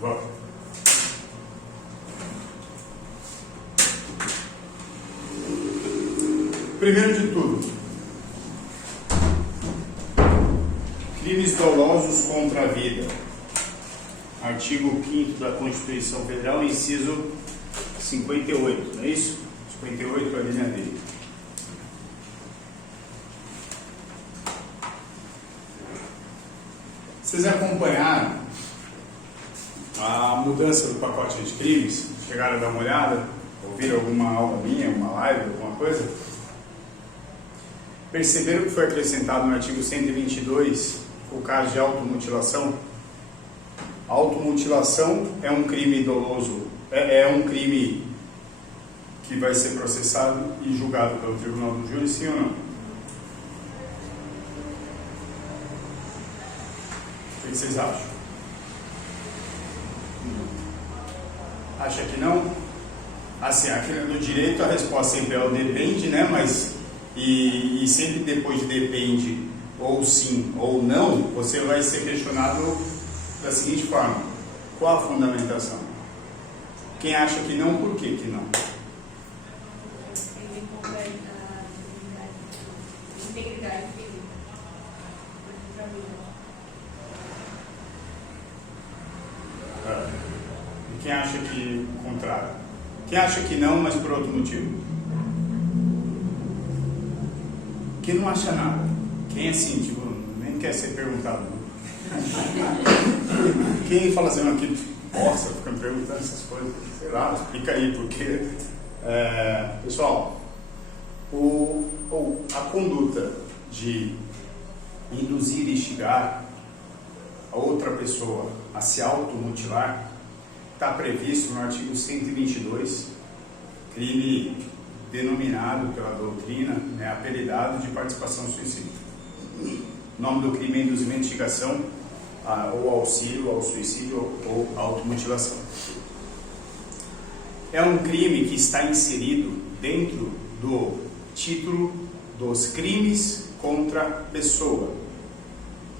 Vamos. Primeiro de tudo, crimes dolosos contra a vida. Artigo 5º da Constituição Federal, inciso 58, não é isso? 58, a linha D. Vocês acompanharam a mudança do pacote de crimes? Chegaram a dar uma olhada? Ouviram alguma aula minha, uma live, alguma coisa? Perceberam que foi acrescentado no artigo 122 o caso de automutilação? A automutilação é um crime doloso, é um crime que vai ser processado e julgado pelo Tribunal do Júri, sim ou não? O que vocês acham? Acha que não? Assim, aqui no direito a resposta sempre é o depende, né? Mas, e sempre depois de depende, ou sim ou não, você vai ser questionado da seguinte forma: qual a fundamentação? Quem acha que não, por que não? Integridade física. E quem acha que o contrário? Quem acha que não, mas por outro motivo? Quem não acha nada? Quem é assim, tipo, nem quer ser perguntado? Quem fala assim, aqui, nossa, fica me perguntando essas coisas, sei lá, explica aí, porque pessoal, a conduta de induzir e instigar a outra pessoa a se automutilar está previsto no artigo 122, crime denominado pela doutrina, apelidado de participação suicida. O nome do crime é induzimento e instigação ou auxílio ao suicídio ou automutilação. É um crime que está inserido dentro do título dos crimes contra a pessoa.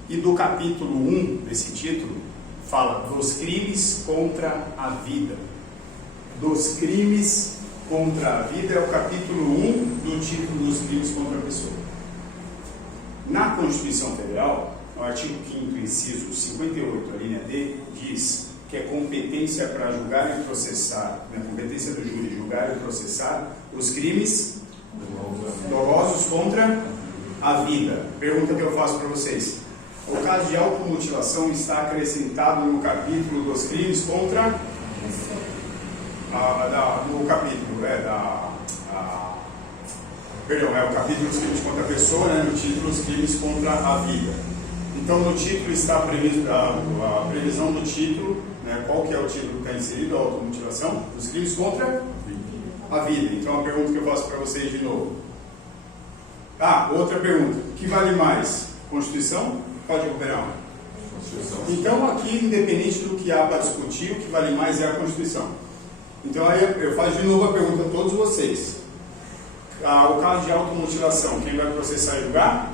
E do capítulo 1 desse título fala dos crimes contra a vida. Dos crimes contra a vida é o capítulo 1 do título dos crimes contra a pessoa. Na Constituição Federal, no artigo 5º, inciso 58, a linha D, diz que é competência para julgar e processar, competência do júri julgar e processar os crimes dolosos contra a vida. Pergunta que eu faço para vocês: o caso de automutilação está acrescentado no capítulo dos crimes contra no capítulo o capítulo dos crimes contra a pessoa, no título dos crimes contra a vida. Então no título está previsto a previsão do título, qual que é o título que está inserido, a automutilação, os crimes contra a vida. Então a pergunta que eu faço para vocês de novo. Outra pergunta: o que vale mais? Constituição? Pode recuperar? Então aqui, independente do que há para discutir, o que vale mais é a Constituição. Então aí eu faço de novo a pergunta a todos vocês. O caso de automutilação, quem vai processar e julgar?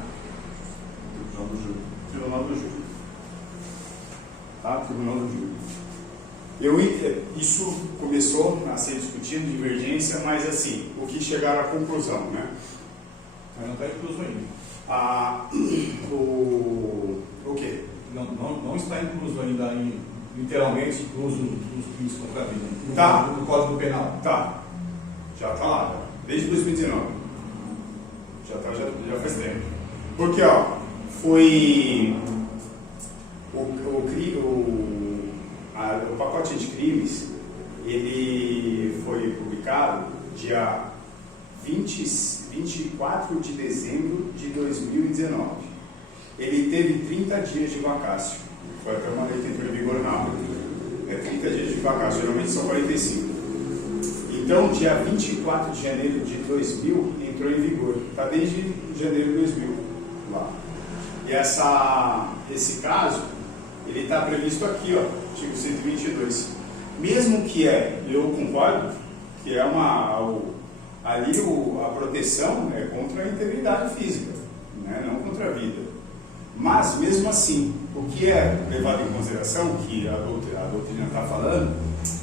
Tribunal do Júri. Tribunal do Júri. Isso começou a ser discutido, divergência, mas assim, o que chegaram à conclusão, Mas não está incluso ainda. O quê? Não está incluso ainda, literalmente incluso nos crimes contra a vida. Tá. No Código Penal. Tá. Já está lá, desde 2019. Já faz tempo. Porque, foi o pacote de crimes, ele foi publicado dia 24 de dezembro de 2019. Ele teve 30 dias de vacácio. Foi até uma lei que entrou em vigor rápido. 30 dias de vacácio, geralmente são 45. Então, dia 24 de janeiro de 2000 entrou em vigor. Está desde janeiro de 2000 lá. E esse caso, ele está previsto aqui, artigo 122. Mesmo que eu concordo, que ali a proteção é contra a integridade física, não contra a vida. Mas, mesmo assim, o que é levado em consideração, que a doutrina está falando,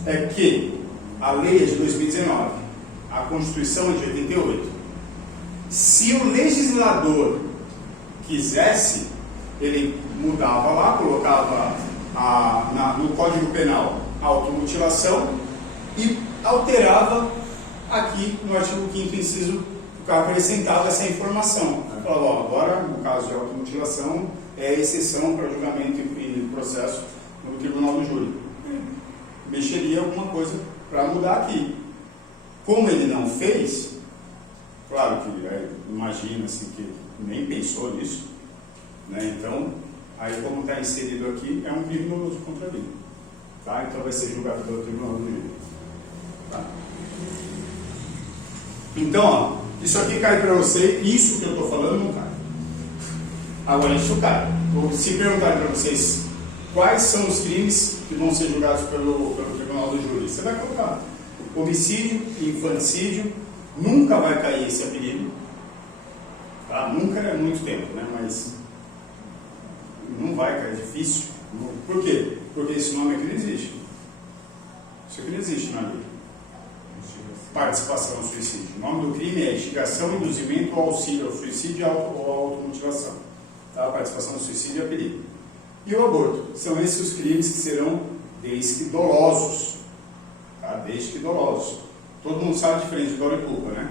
é que a lei é de 2019, a Constituição é de 88. Se o legislador quisesse, ele mudava lá, colocava no Código Penal a automutilação e alterava aqui no artigo 5º inciso, acrescentava essa informação. Falava, ó, agora, no caso de automutilação, é exceção para julgamento e processo no Tribunal do Júri. Mexeria alguma coisa para mudar aqui. Como ele não fez, claro que imagina-se que nem pensou nisso, né? Então, aí como está inserido aqui, é um crime doloso contra a vida. Tá? Então vai ser julgado pelo Tribunal do Júri. Tá? Então, ó, isso aqui cai para você, isso que eu estou falando não cai. Agora, isso cai. Se perguntarem para vocês quais são os crimes que vão ser julgados pelo Tribunal do Júri, você vai colocar homicídio, infanticídio, nunca vai cair esse apelido. Tá? Nunca é muito tempo, né? Mas não vai cair, é difícil. Por quê? Porque esse nome aqui não existe. Isso aqui não existe na lei. Participação ao suicídio. O nome do crime é instigação, induzimento ou auxílio ao suicídio ou automutilação. Tá? Participação ao suicídio é perigo. E o aborto? São esses os crimes que serão desde que dolosos. Tá? Desde que dolosos. Todo mundo sabe a diferença de dolo e culpa, né?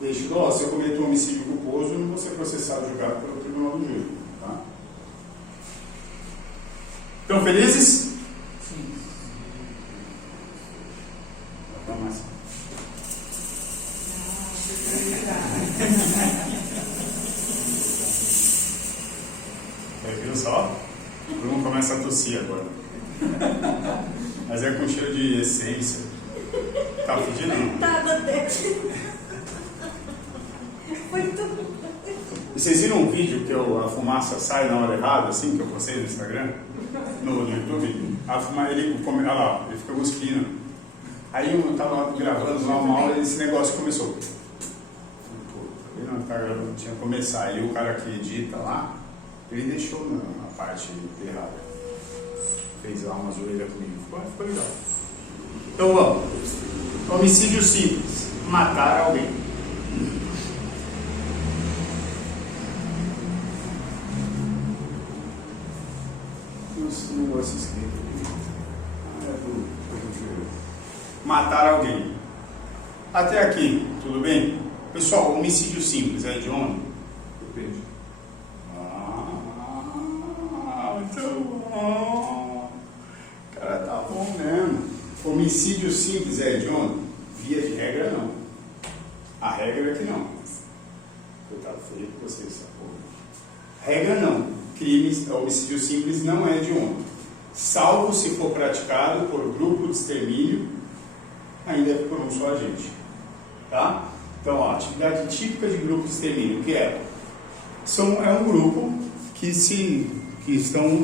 Desde que doloso. Se eu cometo um homicídio culposo, eu não vou ser processado e julgado pelo Tribunal do Júri. Tá? Estão felizes? Vamos. Viu só? O Bruno começa a tossir agora. Mas é com cheiro de essência. Tá fedido? Coitada dele. Foi tudo. Vocês viram um vídeo que a fumaça sai na hora errada, assim, que eu postei no Instagram? No YouTube? A fumaça, olha lá, ele fica cuspindo. Aí eu tava gravando lá uma aula e esse negócio começou. Pô, ele não tá gravando, tinha que começar. Aí o cara que edita lá, ele deixou na parte errada. Fez lá uma zoeira comigo. Ficou legal. Então vamos. Homicídio simples. Matar alguém. Esse negócio escrito aqui. Matar alguém. Até aqui, tudo bem? Pessoal, homicídio simples é de onde? Depende. Muito bom. Cara, tá bom mesmo. Homicídio simples é de onde? Via de regra, não. A regra é que não. Coitado, feio com vocês, essa porra. Regra não. Crimes, homicídio simples não é de onde? Salvo se for praticado por grupo de extermínio, ainda é por um só agente. Tá? Então, ó, atividade típica de grupo de extermínio, que é? É um grupo que estão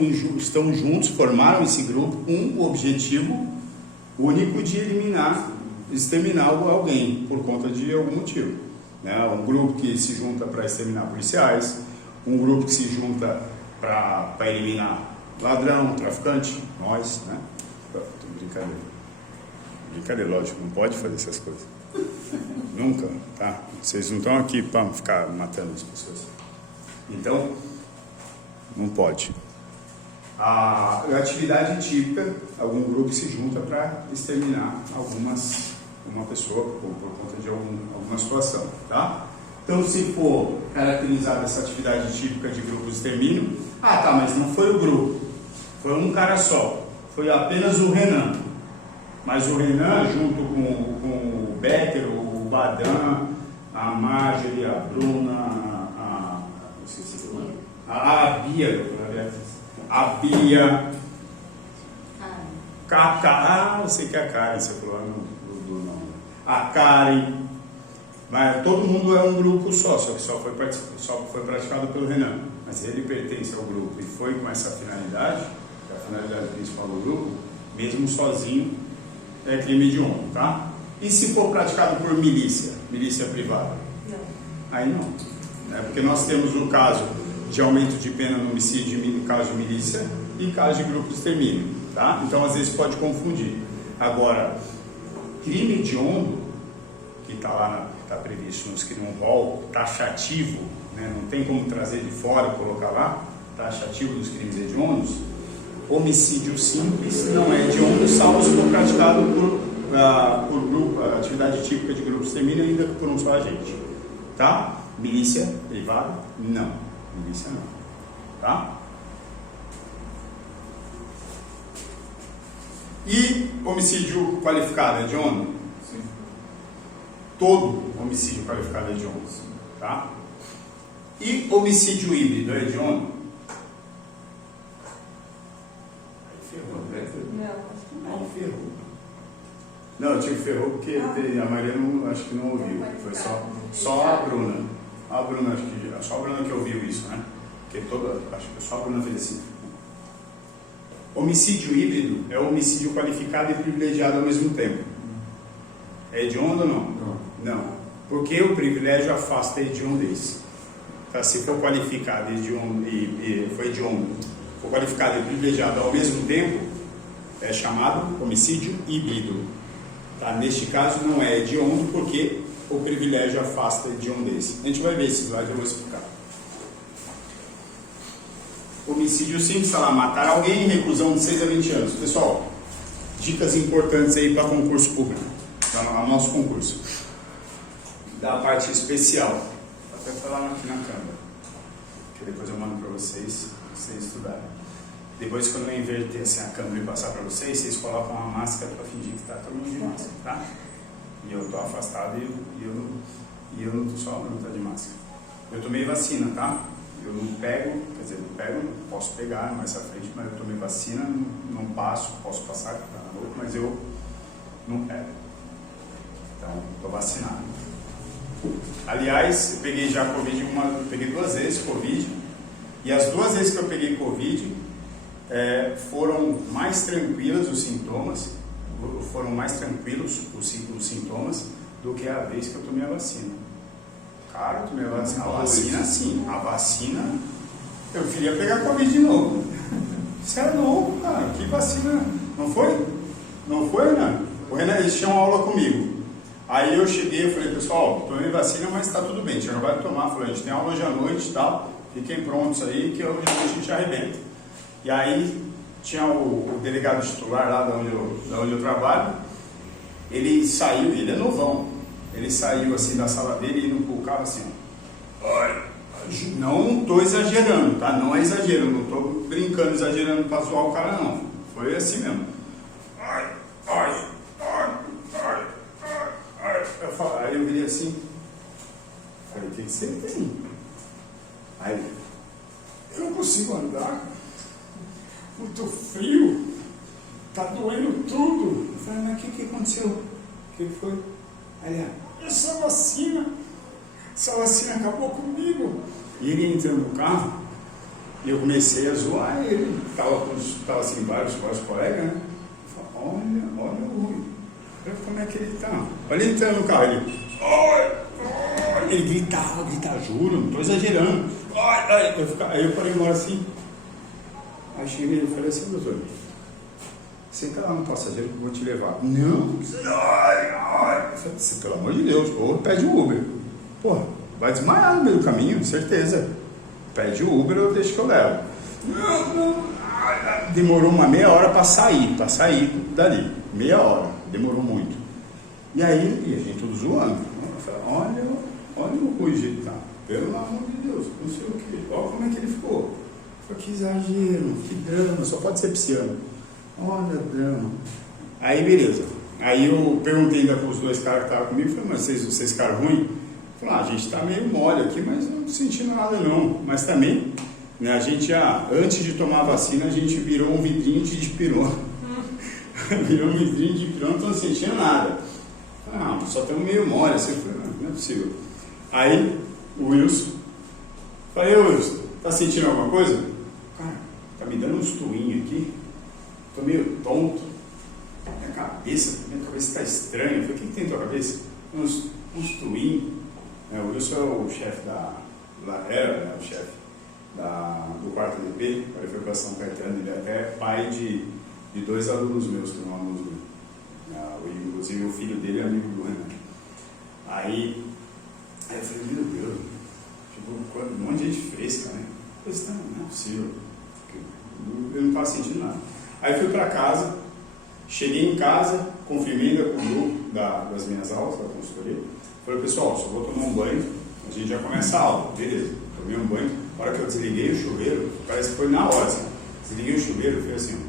juntos, formaram esse grupo com um objetivo único de exterminar alguém, por conta de algum motivo. Né? Um grupo que se junta para exterminar policiais, um grupo que se junta para eliminar ladrão, traficante, nós, né? Brincadeira. Brincadeira, lógico, não pode fazer essas coisas. Nunca, tá? Vocês não estão aqui para ficar matando as pessoas. Então, não pode. A atividade típica, algum grupo se junta para exterminar uma pessoa por conta de alguma situação, tá? Então, se for caracterizada essa atividade típica de grupo de extermínio, tá, mas não foi o grupo, foi um cara só, foi apenas o Renan. Mas o Renan, junto com o Becker, o Badan, a Marjorie, a Bruna, a Bia, a Bia, você que é a Karen, você falou do nome. A Karen, mas todo mundo é um grupo só que só foi praticado pelo Renan. Mas ele pertence ao grupo e foi com essa finalidade, que é a finalidade principal do grupo, mesmo sozinho, é crime hediondo, tá? E se for praticado por milícia privada? Não. Aí não. Porque nós temos o caso de aumento de pena no homicídio em caso de milícia e em caso de grupo de extermínio, tá? Então às vezes pode confundir. Agora, crime hediondo, que está lá, está previsto no rol taxativo, né? Não tem como trazer de fora e colocar lá, taxativo dos crimes hediondos. Homicídio simples não é hediondo, salvo se for praticado por grupo, atividade típica de grupo de extermínio, ainda por um só agente, tá? Milícia privada, não. Milícia não, tá? E homicídio qualificado é hediondo? Sim. Todo homicídio qualificado é hediondo, tá? E homicídio híbrido é hediondo? Não, acho que Não, não. ferrou. Não, eu tive ferrou porque a Maria não, acho que não ouviu. Foi só a Bruna. A Bruna, acho que só a Bruna que ouviu isso, né? Porque acho que só a Bruna fez assim. Homicídio híbrido é o homicídio qualificado e privilegiado ao mesmo tempo. É hediondo ou não? Não. Porque o privilégio afasta a hediondez. Tá? Se for qualificado e foi hediondo, for qualificado e privilegiado ao mesmo tempo, é chamado homicídio híbrido. Tá? Neste caso não é hediondo porque o privilégio afasta a hediondez. A gente vai ver esse slide, eu vou explicar. Homicídio simples, sei lá, matar alguém em reclusão de 6 a 20 anos. Pessoal, dicas importantes aí para concurso público, para o nosso concurso. Da parte especial, vou até falar aqui na câmera, que depois eu mando para vocês estudarem. Depois, quando eu inverter assim, a câmera e passar para vocês colocam uma máscara para fingir que está todo mundo de máscara, tá? E eu estou afastado e eu não estou só, não estou de máscara. Eu tomei vacina, tá? Eu não pego, quer dizer, não pego, posso pegar mais à frente, mas eu tomei vacina, não passo, posso passar na boca, mas eu não pego. Então, estou vacinado. Aliás, eu peguei já Covid, peguei 2 vezes Covid, e as 2 vezes que eu peguei Covid foram mais tranquilos os sintomas, do que a vez que eu tomei a vacina. Cara, eu tomei a vacina. A vacina, sim. A vacina, eu queria pegar Covid de novo. Isso era louco, cara. Que vacina? Não foi? Não foi, né? O Renan, eles tinham aula comigo. Aí eu cheguei e falei, pessoal, tomei vacina, mas está tudo bem. A gente não vai tomar. Falei, a gente tem aula hoje à noite e tal. Fiquem prontos aí, que hoje à noite a gente arrebenta. E aí tinha o delegado titular lá da onde eu trabalho. Ele saiu, ele é novão. Ele saiu assim da sala dele, indo pro carro assim, ó. Não estou exagerando, tá? Não é exagero, não estou brincando, exagerando para zoar o cara, não. Foi assim mesmo. Aí eu virei assim, falei, o que você tem? Aí, eu não consigo andar, muito frio, tá doendo tudo. Eu falei, mas o que aconteceu? O que foi? Aí, essa vacina acabou comigo. E ele entrando no carro, e eu comecei a zoar ele. Tava assim, vários colegas, né? Eu falei, olha o Rui. Como é que ele tá? Olha ele entrando no carro, ele gritava, juro, não tô exagerando. Aí eu parei uma hora assim. Aí cheguei nele e falei assim, doutor, senta lá no passageiro que eu vou te levar. Não. Eu falei, pelo amor de Deus, ou pede o Uber. Porra, vai desmaiar no meio do caminho, certeza. Pede o Uber ou deixa que eu levo. Não. Demorou uma meia hora para sair dali. Meia hora, demorou muito. E aí, a gente tudo zoando. Eu falei, olha o Rui jeito tá. Pelo amor de Deus, não sei o que. Olha como é que ele ficou. Eu falei, que exagero, que drama, só pode ser pisciano. Olha, drama. Aí, beleza. Aí eu perguntei ainda para os 2 caras que estavam comigo, falei, mas vocês ficaram ruins? Falaram, a gente está meio mole aqui, mas não estou sentindo nada não. Mas também, né, a gente já, antes de tomar a vacina, a gente virou um vidrinho de dipirona. Virou um vidrinho de dipirona, não estou sentindo nada. Ah, só estamos meio mole, assim, não é possível. Aí, o Wilson, falei, Wilson, tá sentindo alguma coisa? Cara, tá me dando uns tuinhos aqui, tô meio tonto, minha cabeça está estranha. Eu falei, o que tem na tua cabeça? Uns tuinhos. O Wilson é o chefe era, né, o chefe. do quarto DP, ele foi para São Caetano, ele é até pai de 2 alunos meus, que são alunos meus. Inclusive o filho dele é amigo do Renan. Aí eu falei, meu Deus, tipo, um monte de gente fresca, né? Eu falei, não é possível, eu não estava sentindo nada. Aí fui para casa, cheguei em casa, confirmei ainda com o grupo das minhas aulas, da consultoria. Falei, pessoal, só vou tomar um banho, a gente já começa a aula, beleza. Tomei um banho, na hora que eu desliguei o chuveiro, parece que foi na hora, assim. Desliguei o chuveiro, foi assim,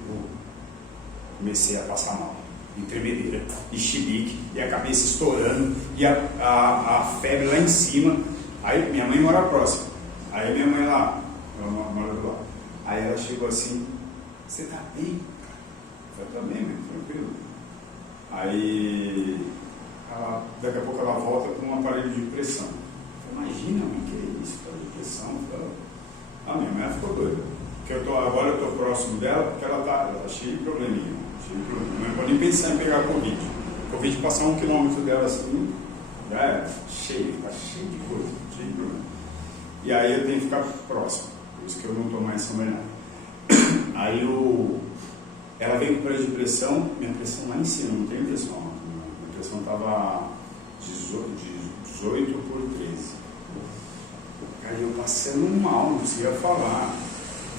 comecei a passar mal, em tremedeira, e chilique, e a cabeça estourando, e a febre lá em cima. Aí minha mãe mora próxima, aí minha mãe lá, ela mora do lado. Aí ela chegou assim, você tá bem? Eu falei, tá bem, mãe, tranquilo. Aí, daqui a pouco ela volta com um aparelho de pressão. Eu falei, imagina, mãe, que é isso, aparelho de pressão? Minha mãe ficou doida. Porque agora eu estou próximo dela, porque ela tá cheia de probleminha. Não pode nem pensar em pegar Covid. Covid passar 1 quilômetro dela assim, já é cheio, tá cheio de coisa, cheio de problema. E aí eu tenho que ficar próximo, por isso que eu não estou mais em São Bernardo. Aí ela veio com aparelho de pressão, minha pressão lá em cima, não tem pressão. Minha pressão estava 18 por 13. Aí eu passando mal, não conseguia falar.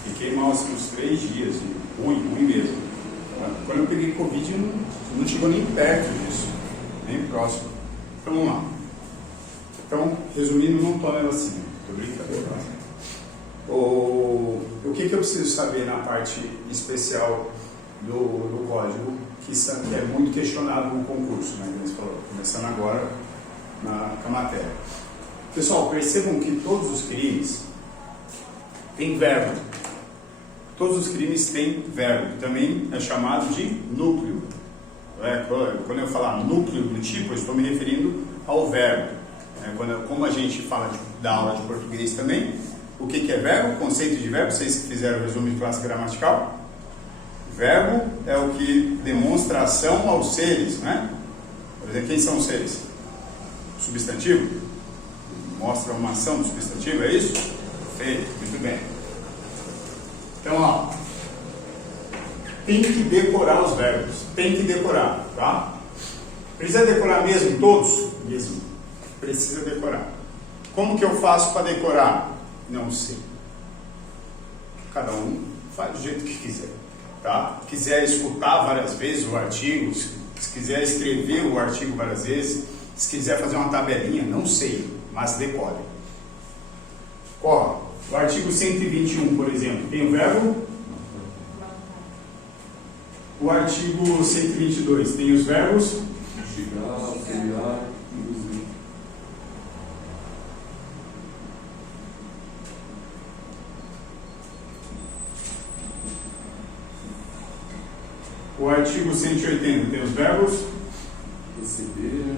Fiquei mal assim uns 3 dias, ruim mesmo. Quando eu peguei Covid, não chegou nem perto disso, nem próximo. Então vamos lá. Então, resumindo, não tome vacina. Tô brincando. O que eu preciso saber na parte especial do código, que é muito questionado no concurso, né? Como você falou, começando agora com a matéria. Pessoal, percebam que todos os crimes têm verbo. Todos os crimes têm verbo, também é chamado de núcleo. Quando eu falar núcleo do tipo, eu estou me referindo ao verbo. Como a gente fala da aula de português também, o que é verbo? Conceito de verbo, vocês que fizeram o resumo de classe gramatical. Verbo é o que demonstra ação aos seres, né? Por exemplo, quem são os seres? Substantivo? Mostra uma ação do substantivo, é isso? Perfeito, muito bem. Então, ó, tem que decorar os verbos, tem que decorar, tá? Precisa decorar mesmo todos? Mesmo, precisa decorar. Como que eu faço para decorar? Não sei. Cada um faz do jeito que quiser, tá? Se quiser escutar várias vezes o artigo, se quiser escrever o artigo várias vezes, se quiser fazer uma tabelinha, não sei, mas decore. Ó, o artigo 121, por exemplo, tem o verbo? O artigo 122 tem os verbos? Chegar, auxiliar, induzir. O artigo 180 tem os verbos? Receber.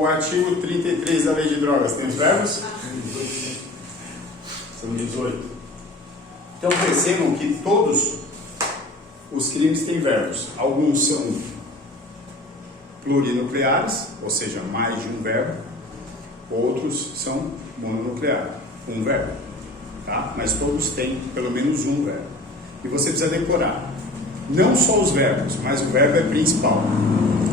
O artigo 33 da Lei de Drogas tem os verbos? São 18. Então percebam que todos os crimes têm verbos. Alguns são plurinucleares, ou seja, mais de um verbo. Outros são mononucleares, um verbo. Tá? Mas todos têm pelo menos um verbo. E você precisa decorar. Não só os verbos, mas o verbo é principal.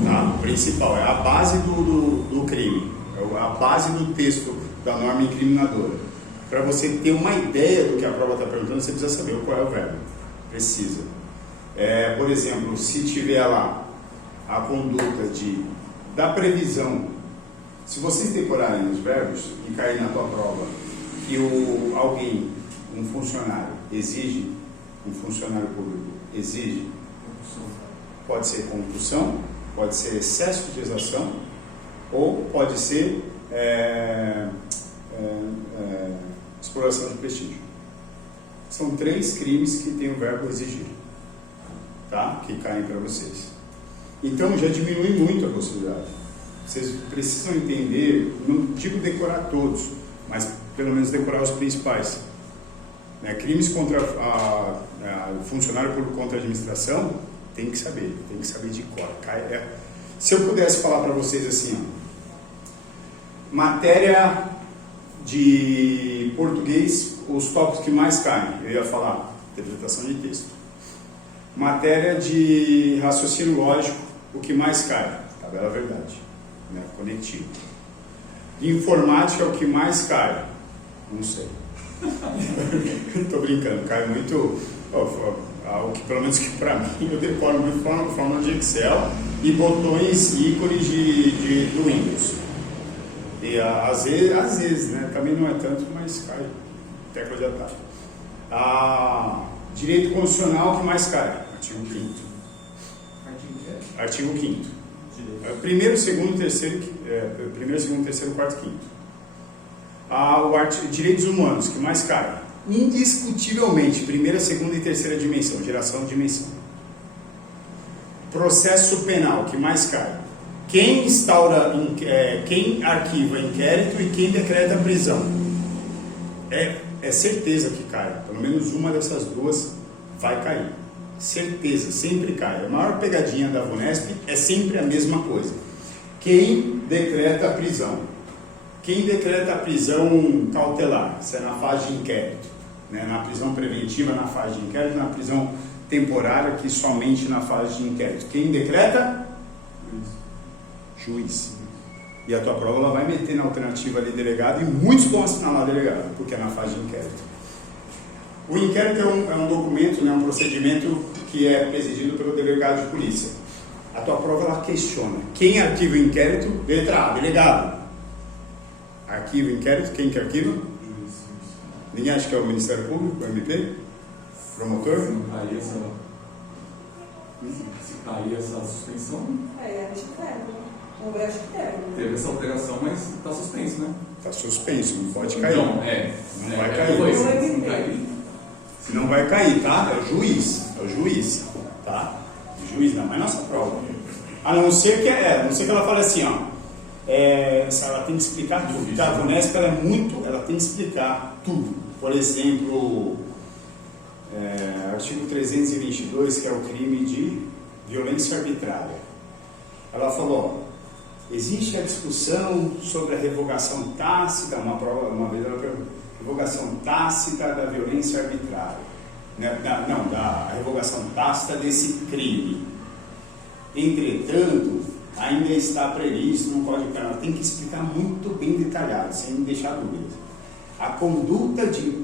Tá? Principal, é a base do crime, é a base do texto da norma incriminadora. Para você ter uma ideia do que a prova está perguntando, você precisa saber qual é o verbo. Precisa. Por exemplo, se tiver lá a conduta da previsão, se vocês decorarem os verbos e cair na tua prova que alguém, um funcionário exige, um funcionário público exige, pode ser concussão, pode ser excesso de exação ou pode ser exploração de prestígio. São 3 crimes que tem o verbo exigir, tá? Que caem para vocês. Então já diminui muito a possibilidade. Vocês precisam entender, não digo decorar todos, mas pelo menos decorar os principais. Né? Crimes contra funcionário público contra a administração, tem que saber de cor. Se eu pudesse falar para vocês assim, ó, matéria de português, os tópicos que mais caem, eu ia falar interpretação de texto. Matéria de raciocínio lógico, o que mais cai? Tabela verdade, né? Conectivo. Informática, o que mais cai? Não sei. Estou brincando, cai muito. Algo que, pelo menos que para mim, eu decoro muito forma de Excel e botões, ícones do Windows. E às vezes, né? Também não é tanto, mas cai. Tecla de atalho. Direito constitucional, o que mais cai? Artigo 5º. Artigo 5º. Primeiro, segundo, terceiro, quarto, quinto. Direitos humanos, que mais cai? Indiscutivelmente, primeira, segunda e terceira dimensão, geração de dimensão. Processo penal, que mais cai? Quem quem arquiva inquérito e quem decreta prisão. É certeza que cai, pelo menos uma dessas duas vai cair. Certeza, sempre cai. A maior pegadinha da VUNESP é sempre a mesma coisa. Quem decreta a prisão? Quem decreta a prisão cautelar? Isso é na fase de inquérito, né? Na prisão preventiva, na fase de inquérito, na prisão temporária, que somente na fase de inquérito. Quem decreta? Juiz. E a tua prova ela vai meter na alternativa ali delegado e muitos vão assinalar delegado, porque é na fase de inquérito. O inquérito é um documento, né, um procedimento que é presidido pelo delegado de polícia. A tua prova ela questiona. Quem arquiva o inquérito? Letra A, delegado. Arquiva o inquérito, quem que arquiva? Ninguém acha que é o Ministério Público, o MP? Promotor? Se cair essa suspensão, Acho que deve. Eu acho que deve. teve essa alteração, mas está suspenso, né? Está suspenso, não pode cair. Então, não vai cair. Se não cair, Não vai cair, tá? É o juiz, tá? O juiz não é nossa prova. A não ser que ela fale assim, ó, ela tem que explicar tudo. Tá? A VUNESP ela tem que explicar tudo. Por exemplo, artigo 322, que é o crime de violência arbitrária. Ela falou, existe a discussão sobre a revogação tácita, uma vez ela perguntou, revogação tácita da violência arbitrária, da revogação tácita desse crime. Entretanto, ainda está previsto no Código Penal. Tem que explicar muito bem detalhado, sem deixar dúvidas. A conduta de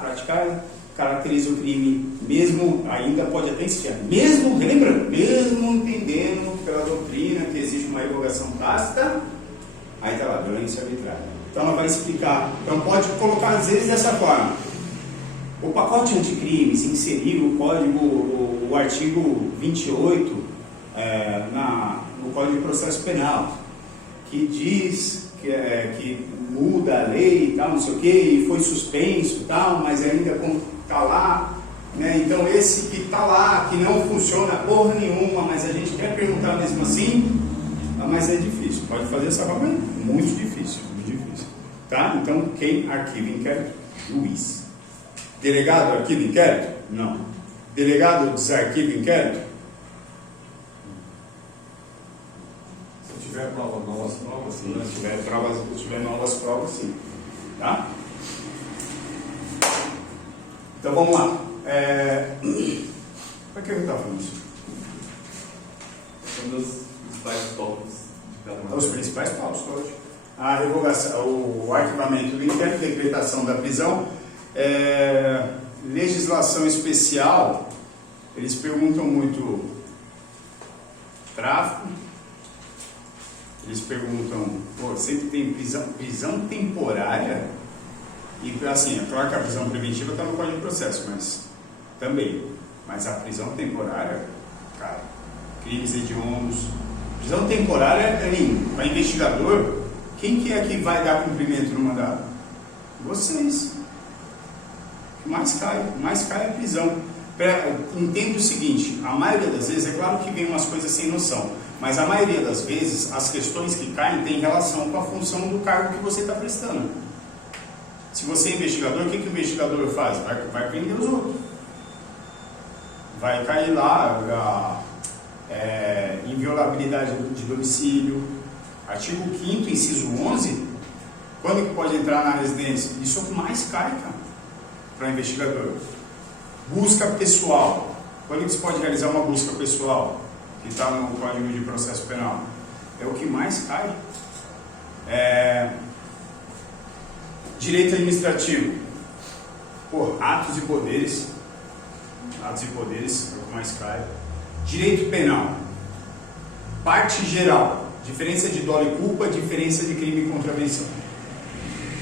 praticar caracteriza o crime, mesmo, ainda pode até existir, mesmo entendendo pela doutrina que existe uma revogação tácita, aí está lá, violência arbitrária. Então ela vai explicar. Então pode colocar às vezes dessa forma. O pacote anticrimes inseriu o artigo 28 no Código de Processo Penal, que diz que muda a lei e tal, não sei o que, e foi suspenso e tal, mas ainda está lá, né? Então esse que está lá, que não funciona porra nenhuma, mas a gente quer perguntar mesmo assim, mas é difícil. Pode fazer essa forma? Muito difícil. Tá? Então, quem arquiva inquérito? Juiz. Delegado arquiva inquérito? Não. Delegado desarquiva inquérito? se tiver novas provas, Sim, se tiver novas provas, sim. Tá? Então, vamos lá. Para que eu estava falando isso? são dos principais tópicos de cada uma. Os principais tópicos hoje. A revogação, o arquivamento do inquérito, decretação da prisão, legislação especial, eles perguntam muito tráfico, eles perguntam, sempre tem prisão temporária, e assim, é claro que a prisão preventiva está no Código de Processo, mas a prisão temporária, cara, crimes hediondos, prisão temporária para investigador. Quem que é que vai dar cumprimento no mandado? Vocês. O que mais cai é a prisão. Entenda o seguinte, a maioria das vezes, é claro que vem umas coisas sem noção, mas a maioria das vezes, as questões que caem têm relação com a função do cargo que você está prestando. Se você é investigador, o que o investigador faz? Vai prender os outros. Vai cair lá inviolabilidade de domicílio. Artigo 5º, inciso 11, quando que pode entrar na residência? Isso é o que mais cai, cara, para investigador. Busca pessoal. Quando que você pode realizar uma busca pessoal? Que está no Código de Processo Penal. É o que mais cai. Direito administrativo. Atos e poderes. Atos e poderes é o que mais cai. Direito penal. Parte geral. Diferença de dolo e culpa, diferença de crime e contravenção.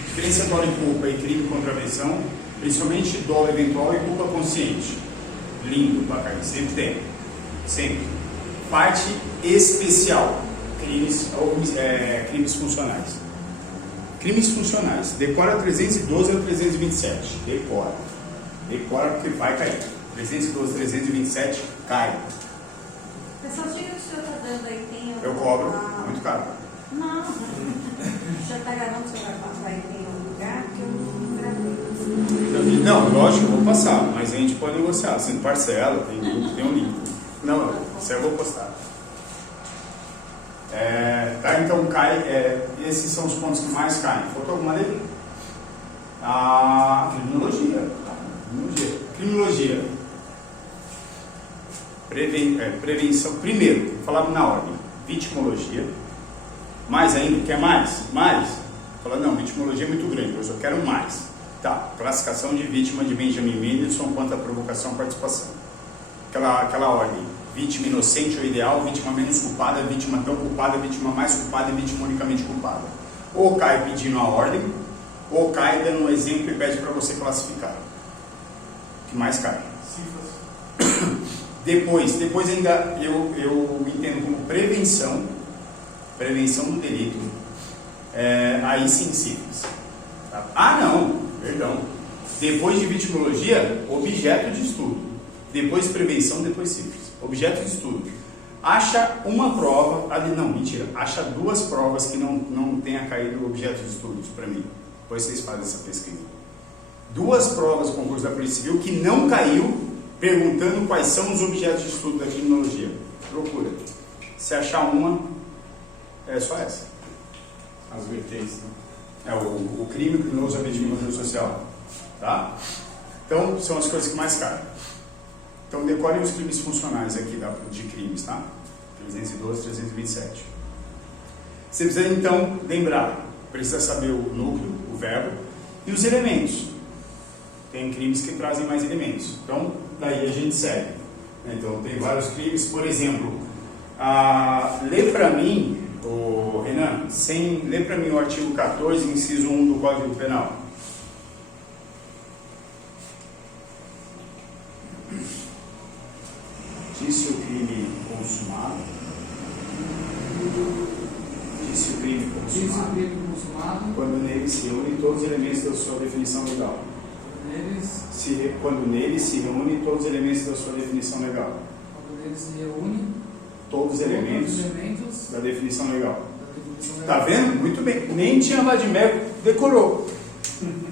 Diferença de dolo e culpa e crime e contravenção, principalmente dolo eventual e culpa consciente. Lindo pra cair, sempre tem. Sempre. Parte especial. Crimes funcionais. Crimes funcionais. Decora 312 a 327. Decora porque vai cair. 312, 327 cai. Essas dicas que o senhor está dando aí tem... Eu cobro, muito caro. Não. O senhor está gravando, o senhor vai passar aí em algum lugar? Porque eu não gravei. Não, lógico, eu vou passar, mas a gente pode negociar. Sendo parcela, tem um link. Não, isso eu vou postar. Tá, então cai, esses são os pontos que mais caem. Faltou alguma lei? Criminologia. Criminologia. Prevenção. Primeiro, vou falar na ordem. Vitimologia. Mais ainda, quer mais? Mais? Fala, não, vitimologia é muito grande, eu só quero mais. Tá, classificação de vítima de Benjamin Mendelsohn quanto à provocação e participação. Aquela ordem. Vítima inocente ou ideal, vítima menos culpada, vítima tão culpada, vítima mais culpada e vítima unicamente culpada. Ou cai pedindo a ordem, ou cai dando um exemplo e pede para você classificar. O que mais cai? Depois ainda eu entendo como prevenção do delito, aí sim cifras. Tá? Não, perdão. Depois de vitimologia, objeto de estudo. Depois prevenção, depois cifras. Objeto de estudo. Acha uma prova, acha duas provas que não tenha caído objeto de estudos para mim. Depois vocês fazem essa pesquisa. Duas provas do concurso da Polícia Civil que não caiu, perguntando quais são os objetos de estudo da criminologia. Procura. Se achar uma, é só essa. As vertentes, né? O crime, o criminoso, a vítima e o social. Tá? Então, são as coisas que mais caem. Então, decorem os crimes funcionais aqui de crimes, tá? 312, 327. Você precisa, então, lembrar. Precisa saber o núcleo, o verbo e os elementos. Tem crimes que trazem mais elementos. Então, daí a gente segue. Então, tem vários crimes. Por exemplo, lê para mim, Renan, lê para mim o artigo 14, inciso 1 do Código Penal. Disse o crime consumado. Disse o crime consumado. Quando nele se reúnem todos os elementos da sua definição legal. Quando nele se reúnem todos os elementos da sua definição legal. Quando nele se reúnem todos os elementos da definição legal. Tá vendo? Muito bem. Nem tinha Vladimir, decorou.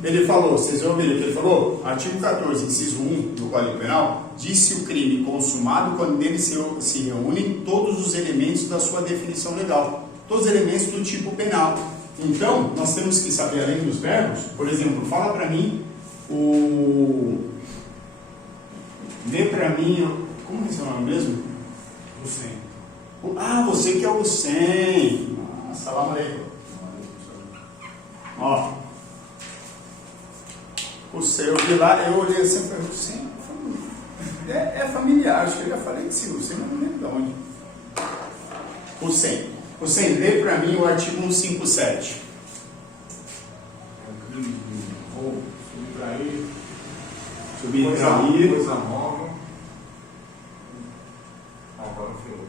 Ele falou, vocês ouviram o que ele falou? Artigo 14, inciso 1 do Código Penal, disse o crime consumado quando nele se reúnem todos os elementos da sua definição legal. Todos os elementos do tipo penal. Então, nós temos que saber, além dos verbos, por exemplo, fala para mim lê para mim, como é seu nome mesmo? Hussein. Você que é o Hussein. Salam aleikum. Ó. Hussein, eu vi lá, eu olhei assim e falei, Hussein, é familiar, acho que eu já falei que sim, Hussein, mas não lembro de onde. Hussein, lê para mim o artigo 157. É um crime de roubo, Subtrair. Coisa nova. Agora ferrou.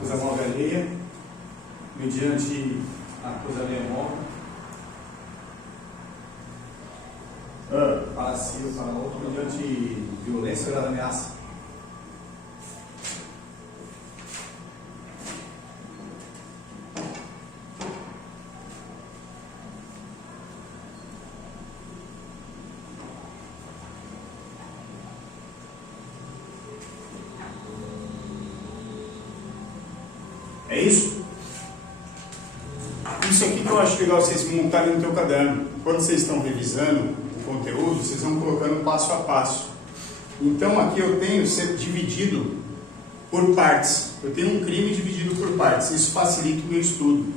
Coisa nova alheia, mediante a coisa alheia nova, para gracia para outro mediante violência ou ameaça. É isso? Isso aqui que eu acho legal vocês montarem no teu caderno. Quando vocês estão revisando o conteúdo, vocês vão colocando passo a passo. Então aqui eu tenho ser dividido por partes. Eu tenho um crime dividido por partes. Isso facilita o meu estudo.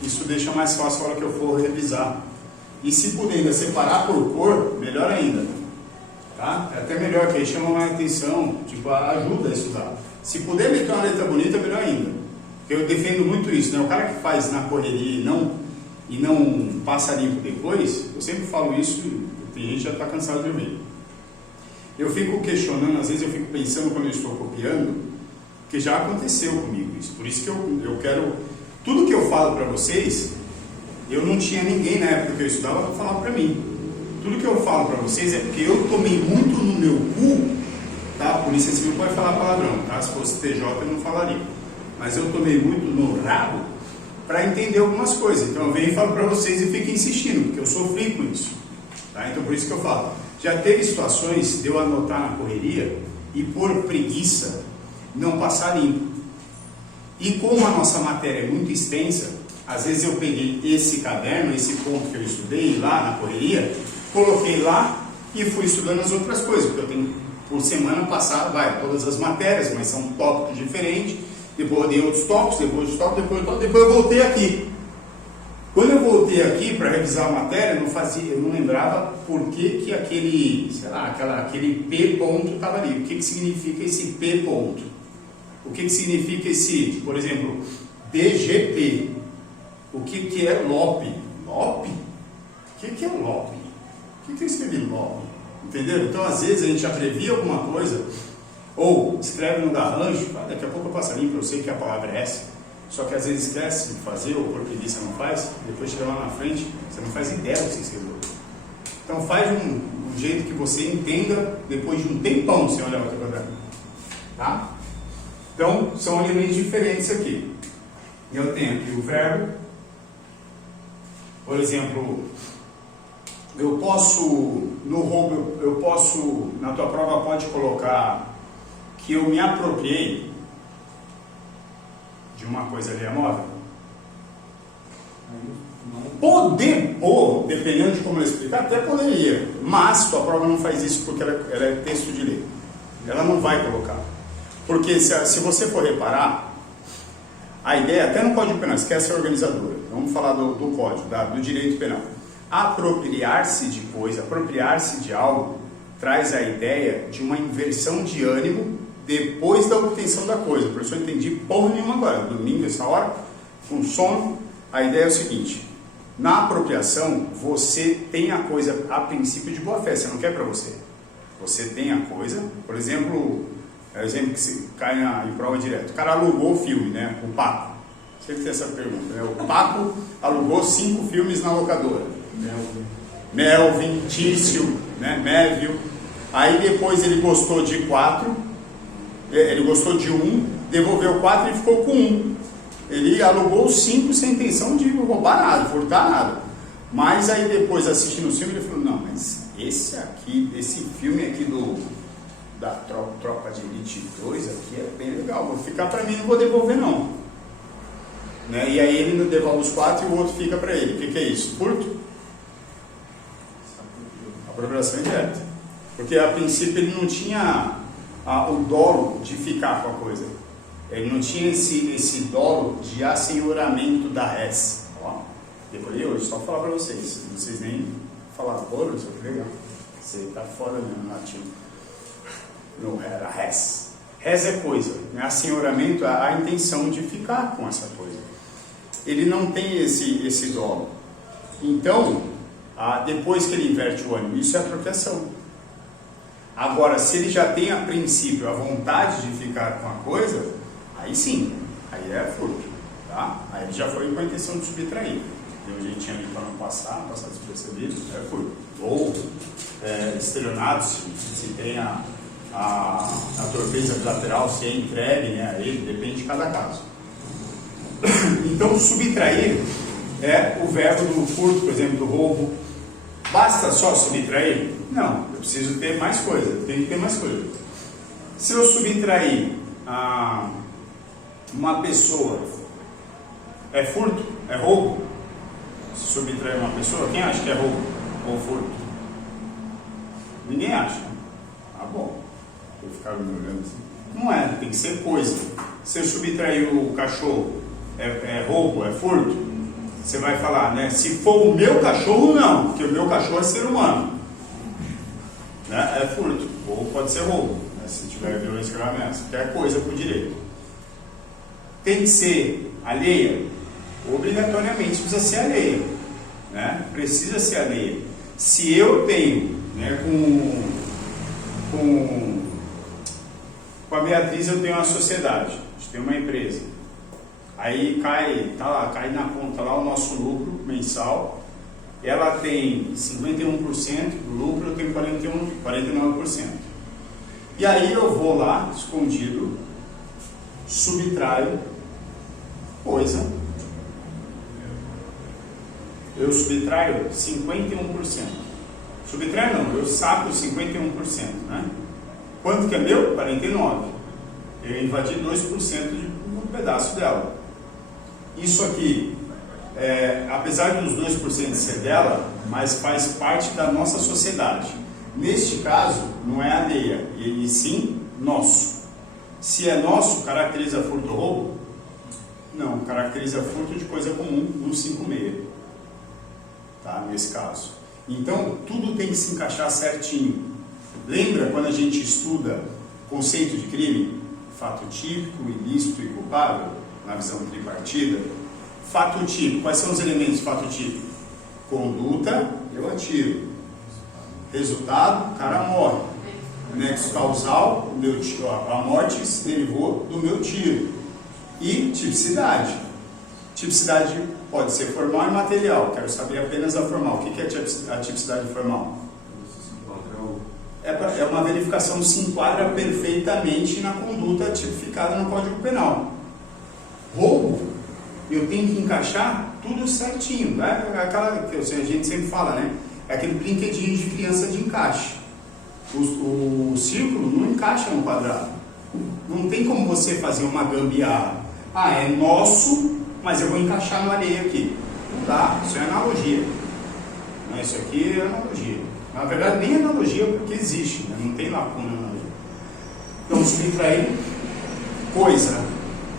Isso deixa mais fácil a hora que eu for revisar. E se puder ainda separar por cor, melhor ainda. Tá? É até melhor, que aí chama mais atenção, tipo, ajuda a estudar. Se puder meter uma letra bonita, melhor ainda. Eu defendo muito isso, né? O cara que faz na correria e não passa limpo depois, eu sempre falo isso, tem gente que já está cansado de ouvir. Eu fico questionando, às vezes eu fico pensando quando eu estou copiando, que já aconteceu comigo isso. Por isso que eu quero, tudo que eu falo para vocês, eu não tinha ninguém na época que eu estudava para falar para mim. Tudo que eu falo para vocês é porque eu tomei muito no meu cu, tá? A Polícia Civil pode falar palavrão, tá? Se fosse TJ eu não falaria. Mas eu tomei muito no rabo para entender algumas coisas. Então eu venho e falo para vocês e fico insistindo, porque eu sofri com isso. Tá? Então por isso que eu falo. Já teve situações de eu anotar na correria e por preguiça não passar limpo. E como a nossa matéria é muito extensa, às vezes eu peguei esse caderno, esse ponto que eu estudei lá na correria, coloquei lá e fui estudando as outras coisas, porque eu tenho, por semana passada, todas as matérias, mas são tópicos diferentes. Depois eu dei outros tópicos, depois eu voltei aqui. Quando eu voltei aqui para revisar a matéria, eu não lembrava por que aquele, sei lá, aquele P ponto estava ali. O que significa esse P ponto? O que significa esse, por exemplo, DGP? O que é LOP? LOP? O que é LOP? O que eu escrevi LOP? Entendeu? Então, às vezes, a gente abrevia alguma coisa, ou escreve no garrancho, daqui a pouco eu passo limpo, eu sei que a palavra é essa, só que às vezes esquece de fazer, ou por preguiça não faz, depois chega lá na frente, você não faz ideia do que você escreveu. Então faz um jeito que você entenda, depois de um tempão você olhar o teu caderno. Tá? Então, são elementos diferentes aqui. Eu tenho aqui o verbo, por exemplo, eu posso, no roubo, na tua prova pode colocar que eu me apropriei de uma coisa alheia. Poder pôr, dependendo de como eu explicar, até poderia, mas tua prova não faz isso porque ela é texto de lei. Ela não vai colocar. Porque se você for reparar, a ideia, até no Código Penal, esquece a organizadora, vamos falar do Código, do direito penal. Apropriar-se de coisa, apropriar-se de algo, traz a ideia de uma inversão de ânimo depois da obtenção da coisa. Por isso eu entendi porra nenhuma agora, domingo, essa hora, com sono. A ideia é o seguinte: na apropriação, você tem a coisa a princípio de boa fé, você não quer para você. Você tem a coisa, por exemplo, é o exemplo que cai em prova direto. O cara alugou o filme, né? O Paco. Você tem essa pergunta, né? O Paco alugou 5 filmes na locadora. Melvin, Tício, né? Mévio. Aí depois ele gostou de 4. Ele gostou de 1, devolveu 4 e ficou com 1. Ele alugou 5 sem intenção de roubar nada, furtar nada. Mas aí depois, assistindo o filme, ele falou: não, mas esse filme aqui da Tropa de Elite 2 aqui é bem legal, vou ficar para mim, não vou devolver não. Né? E aí ele devolve os 4 e o outro fica para ele. O que é isso? Furto? Apropriação indireta. Porque a princípio ele não tinha o dolo de ficar com a coisa. Ele não tinha esse dolo de assenhoramento da res. Ó, decorei hoje, só falar para vocês. Vocês nem falaram, pô, isso que legal. Você tá foda mesmo no latim. Não era res. Res é coisa. Né? Assenhoramento é a intenção de ficar com essa coisa. Ele não tem esse dolo. Então, depois que ele inverte o ânimo, isso é apropriação. Agora, se ele já tem a princípio a vontade de ficar com a coisa, aí sim, aí é furto, tá? Aí ele já foi com a intenção de subtrair. deu um jeitinho ali para não passar despercebido, é furto. Ou estelionato, se tem a torpeza bilateral, se é entregue, né, a ele, depende de cada caso. Então, subtrair é o verbo do furto, por exemplo, do roubo. Basta só subtrair? Não, eu preciso ter mais coisa, eu tenho que ter mais coisa. Se eu subtrair uma pessoa, é furto? É roubo? Se subtrair uma pessoa, quem acha que é roubo ou furto? Ninguém acha. Ah, bom. Vou ficar me olhando assim. Não é, tem que ser coisa. Se eu subtrair o cachorro, é roubo, é furto? Você vai falar, né? Se for o meu cachorro, não, porque o meu cachorro é ser humano. Né? É furto. Ou pode ser roubo, né? Se tiver violência grave ameaça. Que é coisa por direito. Tem que ser alheia? Obrigatoriamente precisa ser alheia. Né? Precisa ser alheia. Se eu tenho, né, com a Beatriz eu tenho uma sociedade, a gente tem uma empresa. Aí cai na conta lá o nosso lucro mensal. Ela tem 51% do lucro, eu tenho 49%. E aí eu vou lá, escondido, subtraio coisa. Eu subtraio 51%. Subtraio não, eu saco 51%, né? Quanto que é meu? 49%. Eu invadi 2% de um pedaço dela. Isso aqui, apesar dos 2% ser dela, mas faz parte da nossa sociedade. Neste caso, não é alheia, e sim nosso. Se é nosso, caracteriza furto ou roubo? Não, caracteriza furto de coisa comum, 156. Tá? Nesse caso. Então, tudo tem que se encaixar certinho. Lembra quando a gente estuda conceito de crime? Fato típico, ilícito e culpável, na visão tripartida. Fato típico, quais são os elementos de fato típico? Conduta, eu atiro. Resultado, o cara morre. Nexo causal, a morte se derivou do meu tiro. E tipicidade. Tipicidade pode ser formal e material. Quero saber apenas a formal. O que é a tipicidade formal? É uma verificação se enquadra perfeitamente na conduta tipificada no Código Penal. Roubo, eu tenho que encaixar tudo certinho. Né? Aquela que a gente sempre fala, né? É aquele brinquedinho de criança de encaixe. O círculo não encaixa no quadrado. Não tem como você fazer uma gambiarra. Ah, é nosso, mas eu vou encaixar no alheio aqui. Não dá, isso é analogia. Isso aqui é analogia. Na verdade, nem analogia, porque existe, né? Não tem lacuna na analogia. Então, subtrair coisa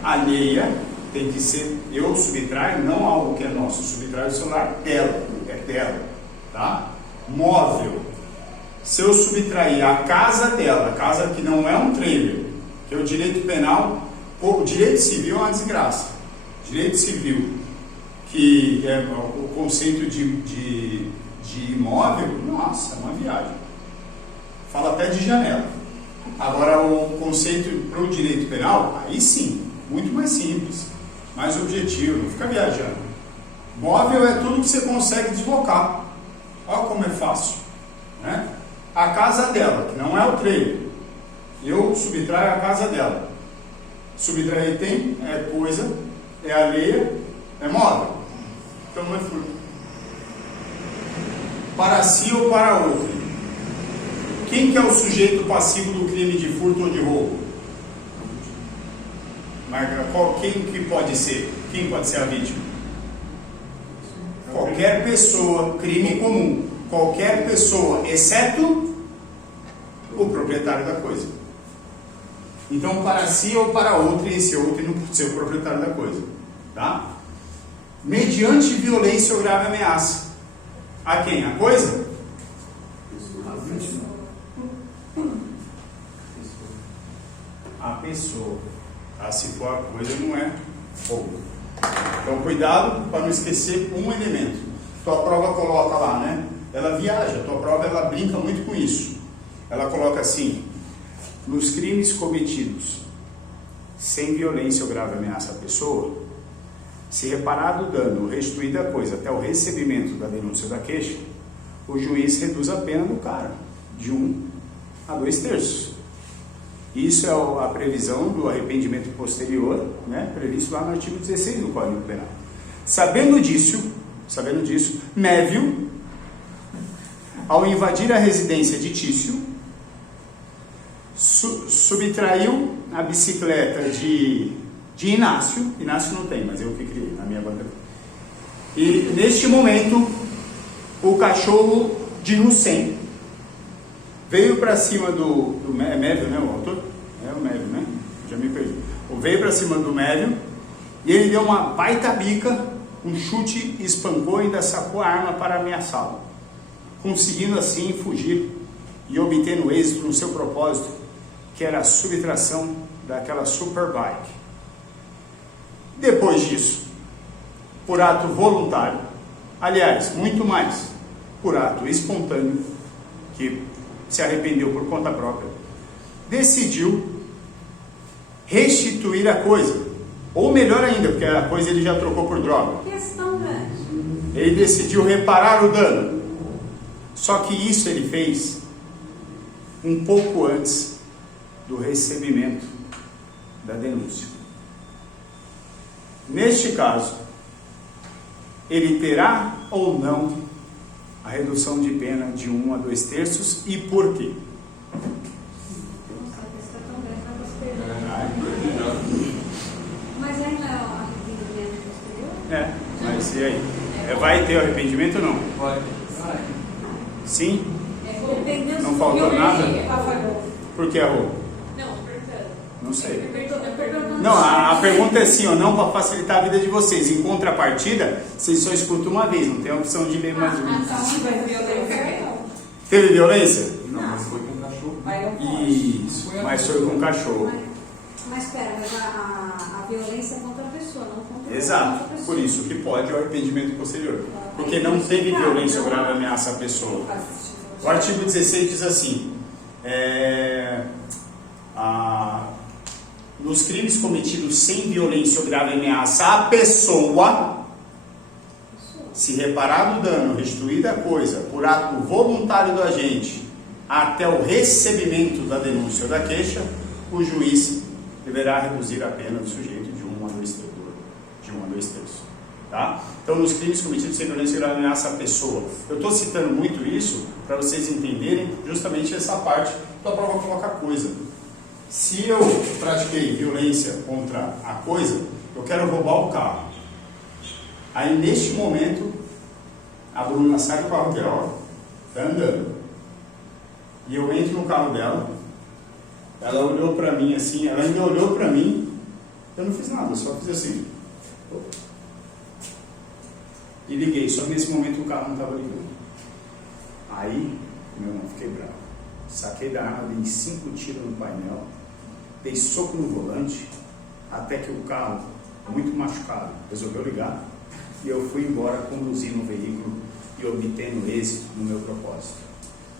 alheia tem que ser, eu subtraio não algo que é nosso, subtraio o celular dela, é dela, tá? Móvel. Se eu subtrair a casa dela, a casa que não é um trailer, que é o direito penal, o direito civil é uma desgraça. Direito civil, que é o conceito de imóvel, nossa, é uma viagem. Fala até de janela. Agora, o conceito para o direito penal, aí sim, muito mais simples, mais objetivo, não fica viajando. Móvel é tudo que você consegue deslocar. Olha como é fácil, né? A casa dela, que não é o trailer, eu subtraio a casa dela. Subtrair tem, é coisa, é alheia, é móvel. Então não é furto. Para si ou para outro. Quem que é o sujeito passivo do crime de furto ou de roubo? Quem que pode ser? Quem pode ser a vítima? Qualquer pessoa, crime comum. Qualquer pessoa, exceto o proprietário da coisa. Então, para si ou para outro, e esse outro não pode ser o proprietário da coisa. Tá? Mediante violência ou grave ameaça. A quem? A coisa? A pessoa. Tá? Se for a coisa, não é roubo. Então, cuidado para não esquecer um elemento. Tua prova coloca lá, né? Ela viaja, tua prova ela brinca muito com isso. Ela coloca assim: nos crimes cometidos sem violência ou grave ameaça à pessoa, Se reparado o dano ou restituída a coisa até o recebimento da denúncia da queixa, o juiz reduz a pena do cara de 1 a 2/3. Isso é a previsão do arrependimento posterior, né, previsto lá no artigo 16 do Código Penal. Sabendo disso, Mévio, ao invadir a residência de Tício, subtraiu a bicicleta de Inácio. Inácio não tem, mas eu que criei na minha bandeira. E neste momento, o cachorro de Lucem veio para cima do Mévio, né, o autor? É o Mévio, né? Já me perdi. Veio para cima do Mévio e ele deu uma baita bica, um chute, espancou e ainda sacou a arma para ameaçá-lo, conseguindo assim fugir e obtendo êxito no seu propósito, que era a subtração daquela superbike. Depois disso, por ato voluntário, aliás, muito mais, por ato espontâneo, que se arrependeu por conta própria, decidiu restituir a coisa, ou melhor ainda, porque a coisa ele já trocou por droga. Questão grande. Ele decidiu reparar o dano. Só que isso ele fez um pouco antes do recebimento da denúncia. Neste caso, ele terá ou não a redução de pena de 1 a 2/3 e por quê? Nossa, a questão tão grande para você. Mas ainda é o arrependimento posterior? Mas e aí? Vai ter arrependimento ou não? Vai. Sim? Dependendo Não faltou nada? Por que arroba? Não, perguntando. Não sei. Perguntando. Não, a pergunta é sim ou não para facilitar a vida de vocês. Em contrapartida, vocês só escutam uma vez, não tem a opção de ler mais uma. Teve violência? Não, mas foi com o cachorro. Isso, mas foi com o cachorro. Mas espera, mas a violência é contra a pessoa, não contra Exato, outra pessoa. por isso que pode o arrependimento posterior. Porque não teve violência ou grave ameaça à pessoa. O artigo 16 diz assim: nos crimes cometidos sem violência ou grave ameaça à pessoa, se reparado o dano, restituída a coisa, por ato voluntário do agente, até o recebimento da denúncia ou da queixa, o juiz deverá reduzir a pena do sujeito de 1 a 2/3. Tá? Então, nos crimes cometidos sem violência ou grave ameaça à pessoa. Eu estou citando muito isso para vocês entenderem justamente essa parte da prova coloca coisa. Se eu pratiquei violência contra a coisa, eu quero roubar o carro. Aí, neste momento, a Bruna sai do carro dela, está andando. E eu entro no carro dela, ela olhou para mim assim, ela ainda olhou para mim, eu não fiz nada, eu só fiz assim. E liguei, só que nesse momento o carro não estava ligando. Aí, meu irmão, fiquei bravo. Saquei da arma, dei 5 tiros no painel, dei soco no volante, até que o carro, muito machucado, resolveu ligar. E eu fui embora conduzindo o veículo e obtendo êxito no meu propósito.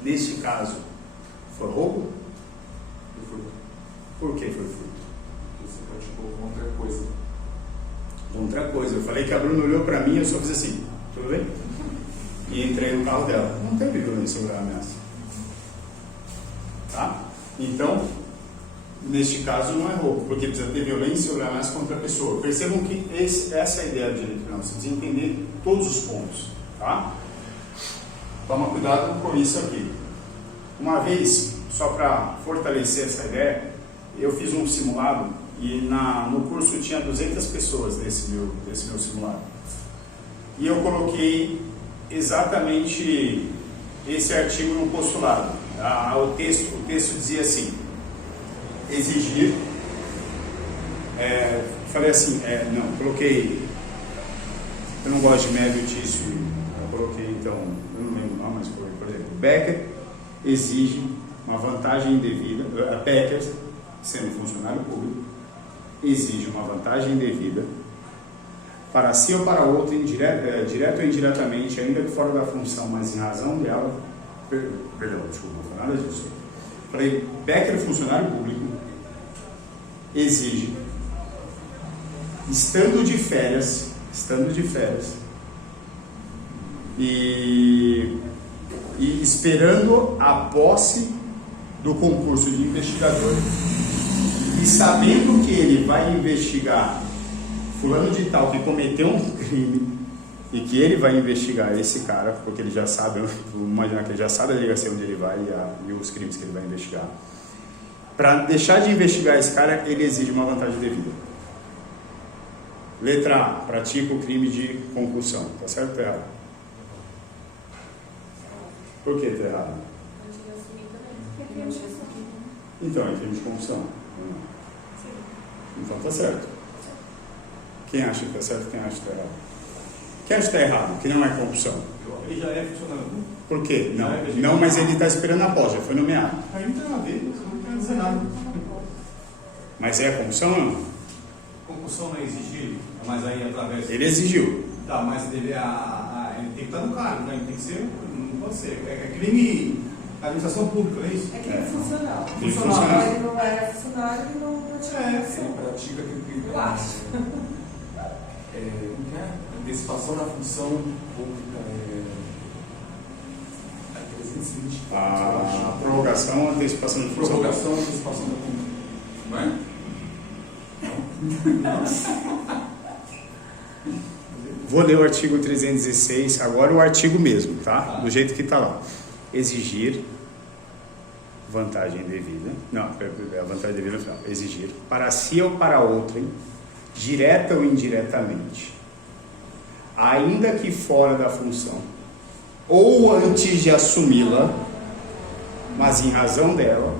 Neste caso, foi roubo? Foi furto. Por que foi furto? Porque você praticou outra coisa. Outra coisa, eu falei que a Bruna olhou para mim e eu só fiz assim, tudo bem? E entrei no carro dela. Não teve violência ou ameaça. Tá? Então, neste caso não é roubo, porque precisa ter violência ou ameaça contra a pessoa. Percebam que essa é a ideia do direito penal, você precisa entender todos os pontos. Tá? Toma cuidado com isso aqui. Uma vez, só para fortalecer essa ideia, eu fiz um simulado e no curso tinha 200 pessoas desse meu simulado. E eu coloquei exatamente esse artigo no postulado. O texto dizia assim: exigir. Falei assim, não, coloquei. Eu não gosto de Mévio Tício, eu coloquei então, eu não lembro não, mas por exemplo, Becker exige uma vantagem indevida, Becker, sendo funcionário público, exige uma vantagem indevida para si ou para outro, direto ou indiretamente, ainda que fora da função, mas em razão dela, perdão, desculpa, não foi nada disso. Falei, Becker, funcionário público, exige, estando de férias, estando de férias e esperando a posse do concurso de investigador e sabendo que ele vai investigar fulano de tal que cometeu um crime e que ele vai investigar esse cara, porque ele já sabe, vou imaginar que ele já sabe a delegacia onde ele vai e os crimes que ele vai investigar. Para deixar de investigar esse cara, ele exige uma vantagem devida. Letra A, pratica o crime de concussão. Tá certo ou tá errado? Por que tá errado? Então, é crime de concussão. Então tá certo. Quem acha que tá certo, quem acha que tá errado? Quem acha que tá errado? Que não é concussão. Ele já é funcionário público? Por quê? Não, mas ele está esperando a pós, já foi nomeado. Aí não tem nada a ver, não quer dizer nada. Mas é concussão ou não? Concussão não é exigir, mas aí através... Ele exigiu. Tá, mas ele tem que estar no cargo, né? Ele tem que ser, não pode ser. É crime, administração pública, não é isso? É crime funcional. Funcional. Ele não era funcionário e não tinha Ele função. pratica aquele crime. Eu acho. Antecipação da função pública. 320. A prorrogação, antecipação de função. Prorrogação, antecipação da função. Não é? Vou ler o artigo 316, agora o artigo mesmo, tá? Do jeito que está lá. Exigir vantagem devida. Não, a vantagem devida no final. Exigir para si ou para outrem, direta ou indiretamente, ainda que fora da função, ou antes de assumi-la, mas em razão dela,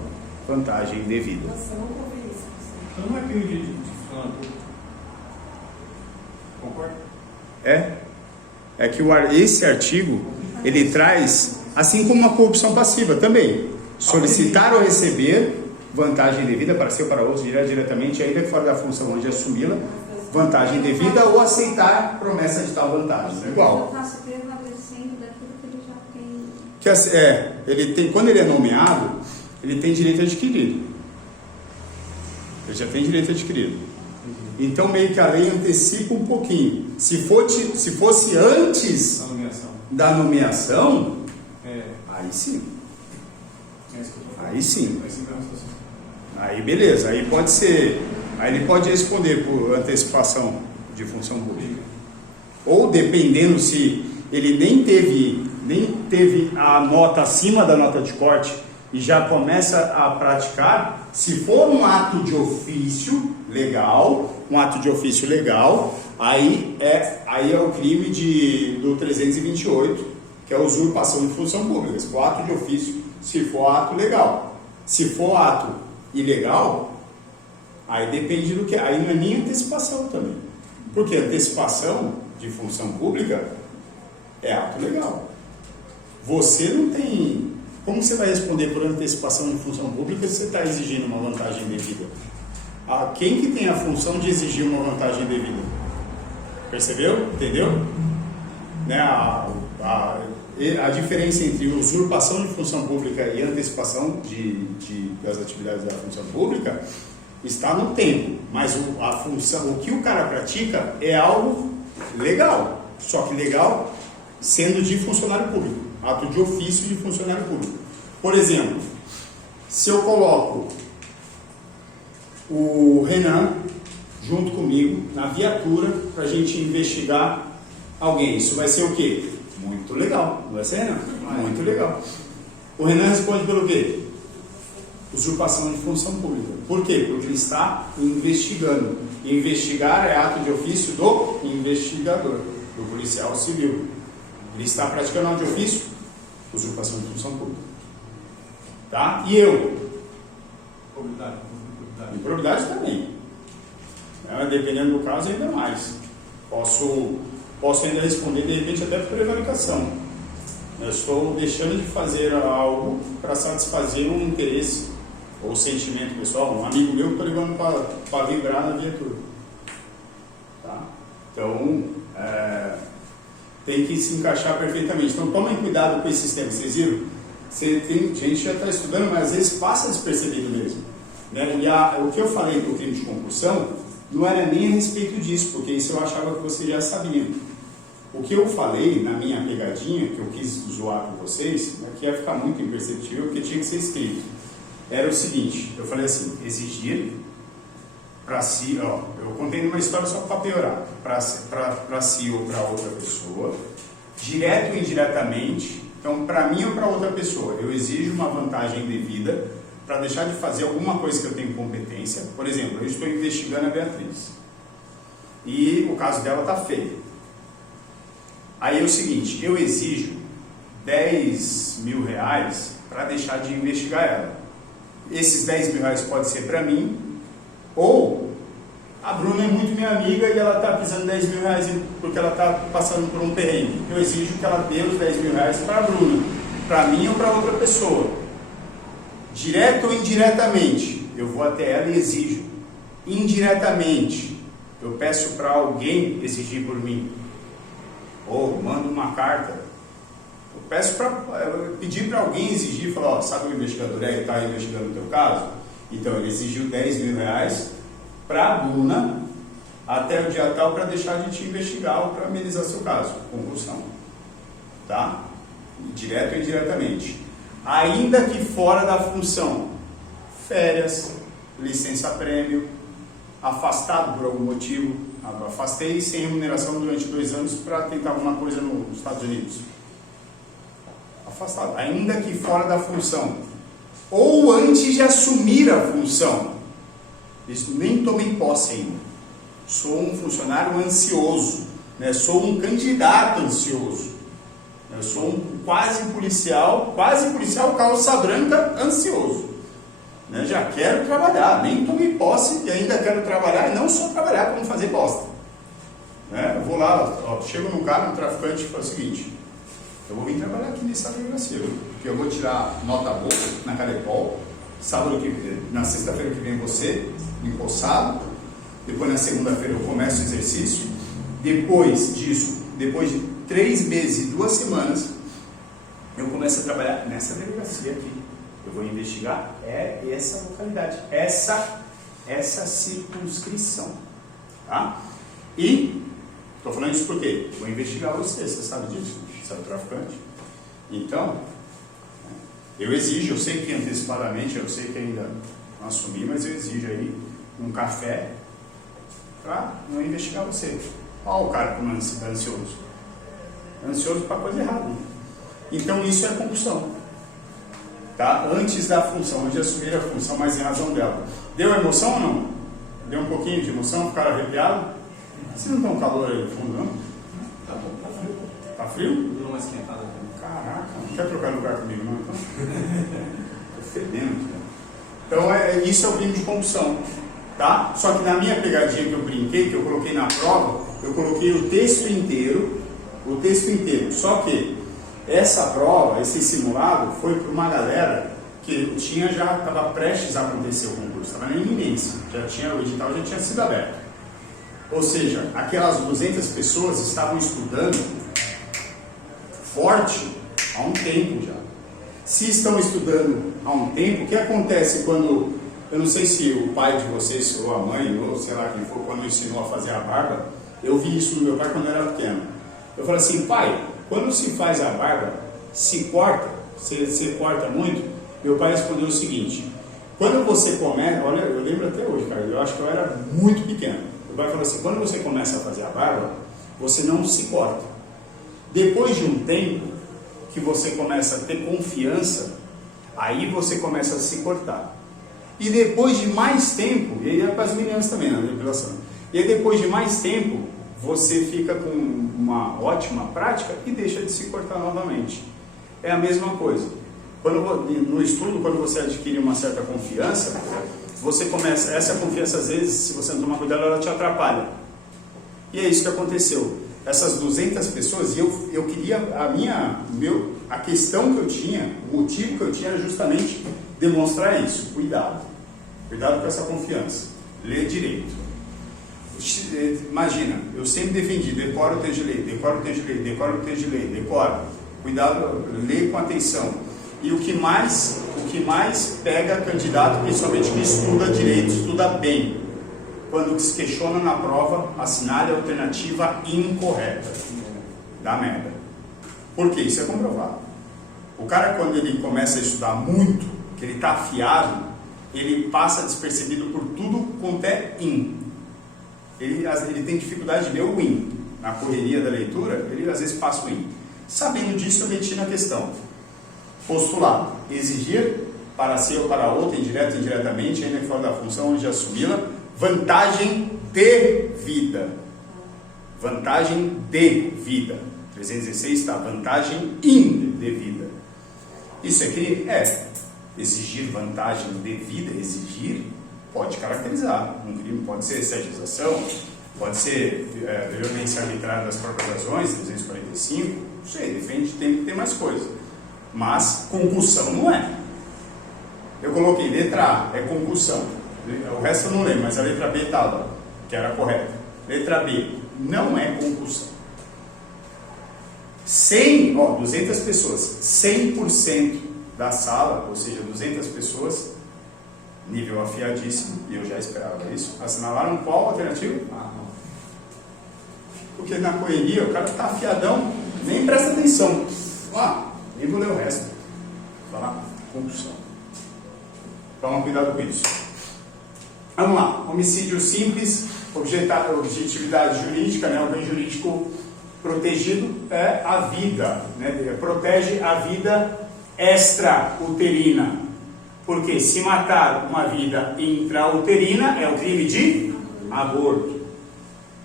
vantagem devida. Nossa, eu nunca ouvi isso. Então não é crime de funcionário público. Concorda? É que esse artigo, ele traz, assim como uma corrupção passiva também, solicitar ou receber vantagem devida para si ou para outro, diretamente, ainda que fora da função onde assumi-la, vantagem devida, ou aceitar promessa de tal vantagem. Igual. Eu faço prevalecendo daquilo que ele já tem. Ele tem, quando ele é nomeado, ele tem direito adquirido. Ele já tem direito adquirido. Então meio que a lei antecipa um pouquinho. Se fosse antes da nomeação, aí sim. Aí sim. Aí beleza, aí pode ser. Aí ele pode responder por antecipação de função pública. Ou dependendo se ele nem teve a nota acima da nota de corte e já começa a praticar, se for um ato de ofício legal, aí é o crime do 328, que é a usurpação de função pública. Se for ato de ofício, se for ato legal. Se for ato ilegal, aí depende do que. Aí não é nem antecipação também. Porque antecipação de função pública é ato legal. Você não tem. Como você vai responder por antecipação de função pública se você está exigindo uma vantagem devida? Quem que tem a função de exigir uma vantagem devida? Percebeu? Entendeu? Né? A diferença entre usurpação de função pública e antecipação das atividades da função pública está no tempo, mas a função, o que o cara pratica é algo legal, só que legal sendo de funcionário público, ato de ofício de funcionário público. Por exemplo, se eu coloco o Renan junto comigo na viatura para a gente investigar alguém, isso vai ser o quê? Muito legal, não vai ser, Renan? Muito legal. O Renan responde pelo quê? Usurpação de função pública. Por quê? Porque ele está investigando. Investigar é ato de ofício do investigador, do policial civil. Ele está praticando ato de ofício, usurpação de função pública. Tá? E eu? Improbidade também. Dependendo do caso, ainda mais. Posso ainda responder, de repente, até por prevaricação. Eu estou deixando de fazer algo para satisfazer um interesse ou sentimento pessoal. Um amigo meu está ligando para vibrar na viatura. Tá? Então, tem que se encaixar perfeitamente. Então, tomem cuidado com esse sistema. Vocês viram? Tem gente que já está estudando, mas às vezes passa despercebido mesmo. Né? E o que eu falei do crime de concussão, não era nem a respeito disso, porque isso eu achava que você já sabia. O que eu falei na minha pegadinha, que eu quis zoar com vocês, aqui ia ficar muito imperceptível, porque tinha que ser escrito. Era o seguinte, eu falei assim, exigir para si, ó, eu contei uma história só para piorar, para si ou para outra pessoa, direto ou indiretamente, então para mim ou para outra pessoa, eu exijo uma vantagem devida para deixar de fazer alguma coisa que eu tenho competência. Por exemplo, eu estou investigando a Beatriz e o caso dela está feio. Aí é o seguinte, eu exijo 10 mil reais para deixar de investigar ela. Esses 10 mil reais pode ser para mim, ou a Bruna é muito minha amiga e ela está precisando de 10 mil reais porque ela está passando por um perrengue. Eu exijo que ela dê os 10 mil reais para a Bruna, para mim ou para outra pessoa. Direto ou indiretamente, eu vou até ela e exijo. Indiretamente, eu peço para alguém exigir por mim. Ou mando uma carta. Eu peço para pedir para alguém exigir, falar, ó, sabe o investigador aí que está investigando o teu caso? Então ele exigiu 10 mil reais para a Bruna até o dia tal para deixar de te investigar ou para amenizar seu caso, concussão. Tá? Direto ou indiretamente. Ainda que fora da função, férias, licença-prêmio, afastado por algum motivo, afastei sem remuneração durante 2 anos para tentar alguma coisa nos Estados Unidos. Afastado, ainda que fora da função, ou antes de assumir a função. Isso, nem tomei posse ainda. Sou um funcionário ansioso, né? Sou um candidato ansioso. Eu sou um quase policial calça branca ansioso. Né? Já quero trabalhar, nem tomei posse e ainda quero trabalhar, e não só trabalhar, como fazer bosta. Né? Eu vou lá, ó, chego no carro, no traficante e falo o seguinte, eu vou vir trabalhar aqui nessa delegacia, porque eu vou tirar nota boa na Calepol, na sexta-feira que vem você, empossado, depois na segunda-feira eu começo o exercício, depois disso, depois de 3 meses e 2 semanas, eu começo a trabalhar nessa delegacia aqui. Eu vou investigar essa localidade, essa circunscrição, tá? E estou falando isso porque vou investigar você sabe disso? Você é o traficante. Então, eu exijo, eu sei que antecipadamente, eu sei que ainda não assumi, mas eu exijo aí um café para não investigar você. Olha o cara como está ansioso. Ansioso para coisa errada. Então isso é concussão. Tá? Antes da função, antes de assumir a função, mas em razão dela. Deu emoção ou não? Deu um pouquinho de emoção? Ficaram arrepiados? Vocês não estão calor aí no fundo, não? Tá bom, tá frio. Tá frio? Deu uma esquentada aqui. Caraca, não quer trocar lugar comigo não? Então? Tô fedendo, cara. Então isso é o crime de concussão. Tá? Só que na minha pegadinha que eu brinquei, que eu coloquei na prova, eu coloquei o texto inteiro. Só que essa prova, esse simulado, foi para uma galera que estava prestes a acontecer o concurso, estava na iminência, o edital já tinha sido aberto. Ou seja, aquelas 200 pessoas estavam estudando forte há um tempo já. Se estão estudando há um tempo, o que acontece quando, eu não sei se o pai de vocês, ou a mãe, ou sei lá quem for, quando ensinou a fazer a barba, eu vi isso no meu pai quando eu era pequeno. Eu falei assim, pai, quando se faz a barba, se corta, você corta muito? Meu pai respondeu o seguinte, quando você começa, olha, eu lembro até hoje, cara, eu acho que eu era muito pequeno. Meu pai falou assim, quando você começa a fazer a barba, você não se corta. Depois de um tempo que você começa a ter confiança, aí você começa a se cortar. E depois de mais tempo, e aí é para as meninas também, na depilação, e aí depois de mais tempo, você fica com uma ótima prática e deixa de se cortar novamente. É a mesma coisa. No estudo, quando você adquire uma certa confiança, você começa, essa confiança às vezes, se você não tomar cuidado, ela te atrapalha. E é isso que aconteceu. Essas 200 pessoas, eu queria, a questão que eu tinha, o motivo que eu tinha era justamente demonstrar isso. Cuidado com essa confiança. Lê direito. Imagina, eu sempre defendi, decora o texto de lei, decora o texto de lei, decora o texto de lei, decora. Cuidado, lê com atenção. E o que mais pega candidato, principalmente que estuda direito, estuda bem. quando se questiona na prova, assinale a alternativa incorreta. Dá merda. Por quê? Isso é comprovado. O cara, quando ele começa a estudar muito, que ele está afiado, ele passa despercebido por tudo quanto é in. Ele tem dificuldade de ler o in. Na correria da leitura, ele às vezes passa o in. Sabendo disso, eu meti na questão. Postulado. Exigir para si ou para outra, indireto ou indiretamente, ainda que fora da função onde assumi-la, vantagem de vida. Vantagem de vida. 316 está vantagem indevida. Isso é crime? É. Exigir vantagem devida, exigir, pode caracterizar. Um crime pode ser sedização, pode ser violência arbitrária das próprias razões, 345, não sei, defende, tem que ter mais coisa. Mas concussão não é. Eu coloquei letra A, é concussão. O resto eu não lembro, mas a letra B estava, que era correta. Letra B, não é concussão. 200 pessoas, 100% da sala, ou seja, 200 pessoas, nível afiadíssimo, e eu já esperava isso, assinalaram qual alternativa? Não. Porque na correria o cara está afiadão, nem presta atenção. Nem vou ler o resto. Vai lá, concussão. Toma cuidado com isso. Vamos lá, homicídio simples, objetividade jurídica, né? O bem jurídico protegido é a vida, né? Protege a vida extrauterina. Porque se matar uma vida intrauterina é o crime de aborto.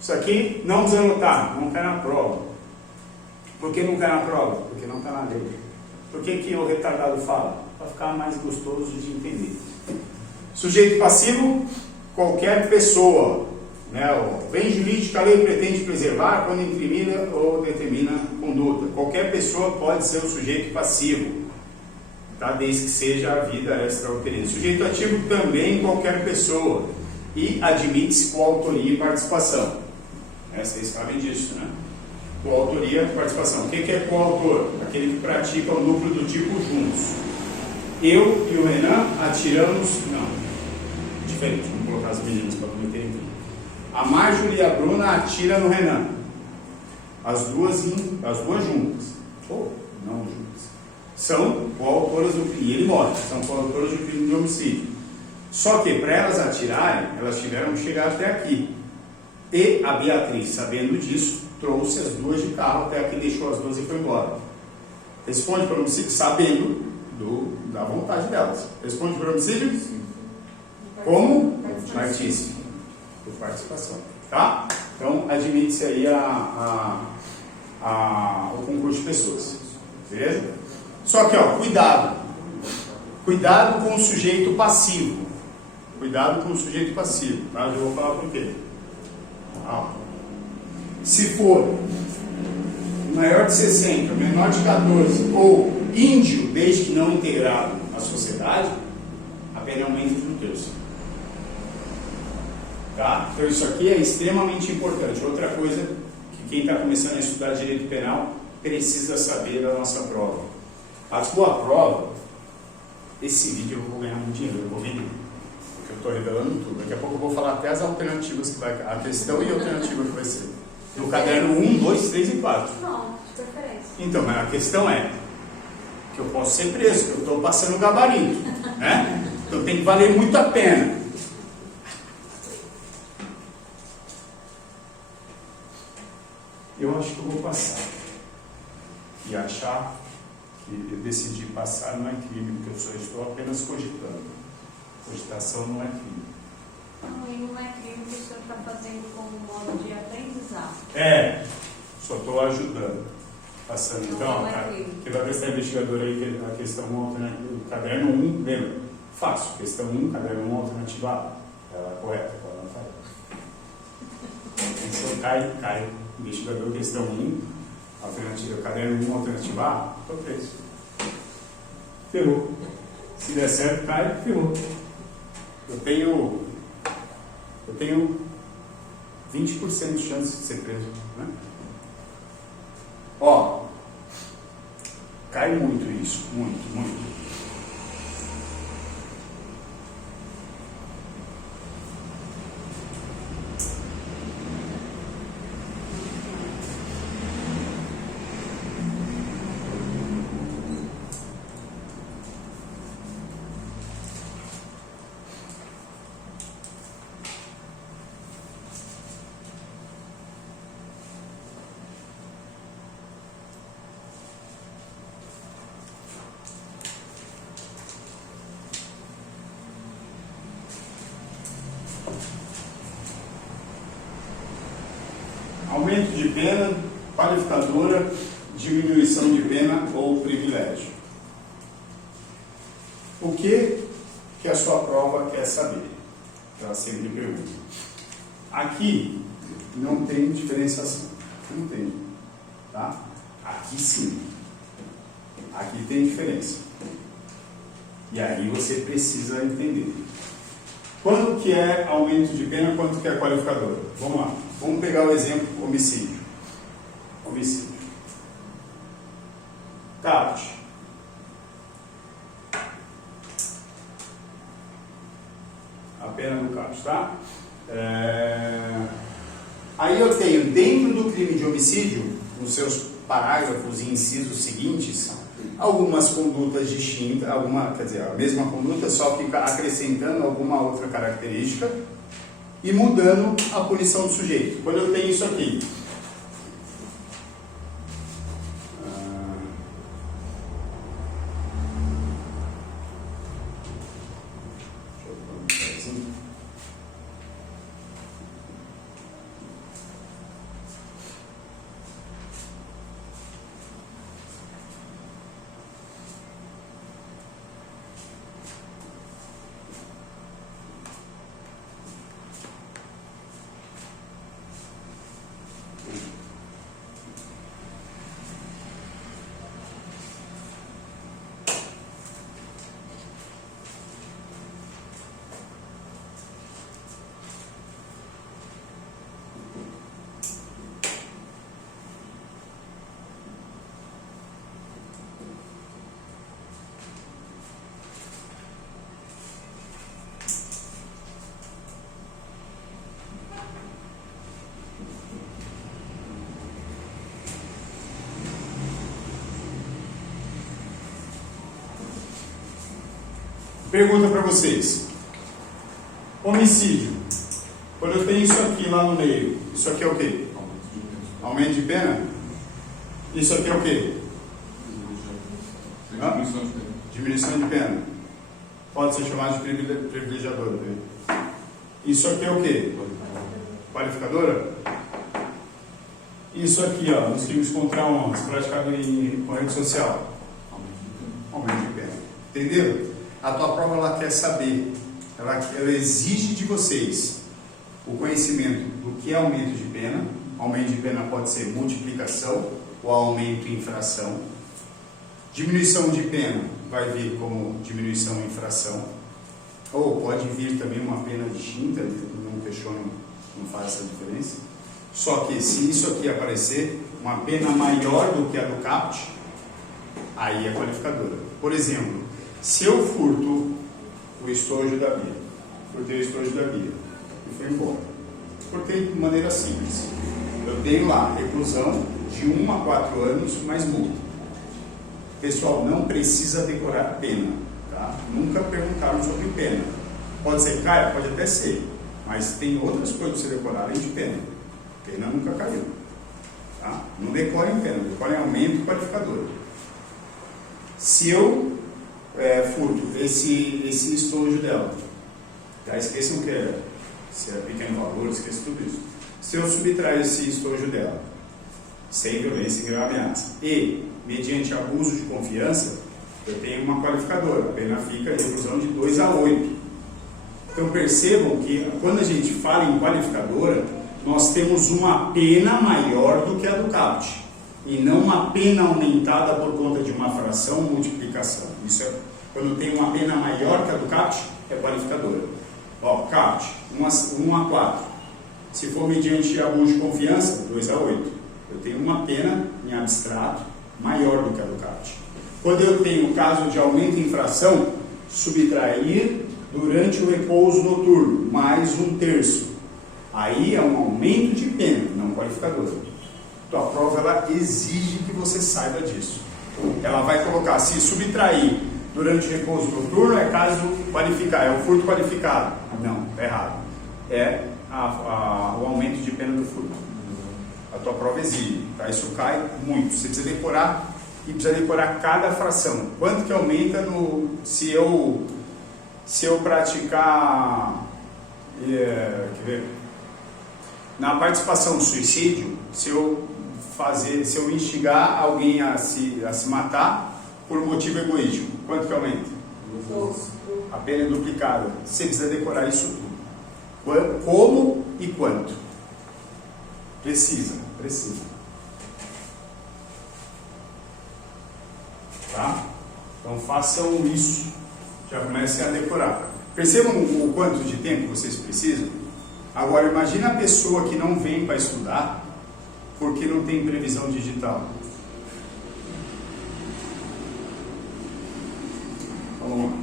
Isso aqui não precisa anotar, não está na prova. Por que não está na prova? Porque não está na lei. Por que o retardado fala? Para ficar mais gostoso de entender. Sujeito passivo, qualquer pessoa. Né? O bem jurídico a lei pretende preservar quando incrimina ou determina conduta. Qualquer pessoa pode ser o sujeito passivo, tá? Desde que seja a vida extrauterina. Sujeito ativo também qualquer pessoa. E admite-se coautoria e participação. Vocês sabem disso, né? Coautoria e participação. O que é coautor? Aquele que pratica o núcleo do tipo juntos. Eu e o Renan atiramos... Não, diferente. Vamos colocar as meninas para não entender. A Marjorie e a Bruna atiram no Renan. As duas juntas. Ou não juntas. São coautoras do crime. E ele morre. São coautoras do crime de homicídio. Só que para elas atirarem, elas tiveram que chegar até aqui. E a Beatriz, sabendo disso, trouxe as duas de carro até aqui, deixou as duas e foi embora. Responde para o homicídio sabendo da vontade delas. Responde para o homicídio? Sim. Como? Partícipe. Por participação. Tá? Então, admite-se aí o concurso de pessoas. Beleza? Só que, cuidado. Cuidado com o sujeito passivo. Cuidado com o sujeito passivo. Tá? Eu vou falar por quê. Se for maior de 60, menor de 14 ou índio desde que não integrado à sociedade, a pena aumenta de 1/3. Tá? Então isso aqui é extremamente importante. Outra coisa que quem está começando a estudar direito penal precisa saber da nossa prova. A tua prova, esse vídeo eu vou ganhar muito dinheiro, eu vou vender. Porque eu estou revelando tudo. Daqui a pouco eu vou falar até as alternativas que vai, a questão e a alternativa que vai ser. No caderno 1, 2, 3 e 4. Não, de preferência. Então, mas a questão é que eu posso ser preso, que eu estou passando gabarito, né? Então tem que valer muito a pena. Eu acho que eu vou passar. E achar que eu decidi passar não é crime, porque eu só estou apenas cogitando. Cogitação não é crime. Não, e não é crime que o senhor está fazendo como modo de aprendizado. Só estou ajudando. Passando. Então, quem vai prestar investigador aí, a questão 1, alternativa, caderno 1, lembra? Fácil. Questão 1, caderno 1, alternativa A. Ela é correta, ela não faz. Então cai. Investigador, questão 1, alternativa, caderno 1, alternativa A, estou preso. Ferrou. Se der certo, cai, ferrou. Eu tenho 20% de chance de ser preso, né? Cai muito isso, muito. Aumento de pena, qualificadora, diminuição de pena ou privilégio. O que a sua prova quer saber? Ela sempre pergunta. Aqui não tem diferenciação. Não tem. Tá? Aqui sim. Aqui tem diferença. E aí você precisa entender. Quando que é aumento de pena, quanto que é qualificadora? Vamos lá. Vamos pegar o exemplo homicídio. Homicídio. CAPT. A pena do CAPT, tá? Aí eu tenho dentro do crime de homicídio, nos seus parágrafos e incisos seguintes, algumas condutas distintas, quer dizer, a mesma conduta, só que acrescentando alguma outra característica e mudando a punição do sujeito. Quando eu tenho isso aqui, pergunta para vocês. Homicídio. Quando eu tenho isso aqui lá no meio, isso aqui é o quê? Aumento de pena? Isso aqui é o quê? Diminuição de pena. Pode ser chamado de privilegiador. Né? Isso aqui é o quê? Qualificadora? Isso aqui, ó, nos crimes contra a honra, praticado em rede social. Aumento de pena. Entendeu? A tua prova ela quer saber, ela exige de vocês o conhecimento do que é aumento de pena. Aumento de pena pode ser multiplicação ou aumento em infração. Diminuição de pena vai vir como diminuição em infração. Ou pode vir também uma pena distinta, não questiono, não faz essa diferença. Só que se isso aqui aparecer, uma pena maior do que a do CAPT, aí é qualificadora. Por exemplo, se eu furto o estojo da Bia, furtei o estojo da Bia e fui embora, furtei de maneira simples, eu tenho lá reclusão de 1 a 4 anos mais multa. Pessoal, não precisa decorar pena, tá? Nunca perguntaram sobre pena. Pode ser caia? Pode até ser, mas tem outras coisas para você decorar além de pena. Pena nunca caiu, tá? Não decorem pena, decorem aumento qualificador. Se eu furto esse estojo dela, tá? Esqueçam que se é pequeno valor, esqueçam tudo isso. Se eu subtrair esse estojo dela, sem violência e grave ameaça, e mediante abuso de confiança, eu tenho uma qualificadora, a pena fica reclusão de 2 a 8. Então percebam que quando a gente fala em qualificadora, nós temos uma pena maior do que a do CAPT, e não uma pena aumentada por conta de uma fração ou multiplicação. Isso é, quando tem uma pena maior que a do CAPT, é qualificadora. Ó, CAPT, 1 a 4. Se for mediante abuso de confiança, 2 a 8. Eu tenho uma pena em abstrato maior do que a do CAPT. Quando eu tenho o caso de aumento em infração, subtrair durante o repouso noturno, mais 1/3. Aí é um aumento de pena, não qualificadora. Então a prova ela exige que você saiba disso. Ela vai colocar, se subtrair durante o repouso noturno, é caso qualificar, é o furto qualificado. Não, é errado. É o aumento de pena do furto. A tua prova exige, tá? Isso cai muito. Você precisa decorar e precisa decorar cada fração. Quanto que aumenta se eu praticar, quer ver? Na participação do suicídio, se eu instigar alguém a se matar por motivo egoístico? Quanto que aumenta? A pena é duplicada. Você precisa decorar isso tudo. Como e quanto? Precisa. Tá? Então façam isso. Já comecem a decorar. Percebam o quanto de tempo vocês precisam? Agora imagina a pessoa que não vem para estudar porque não tem previsão digital. Vamos lá.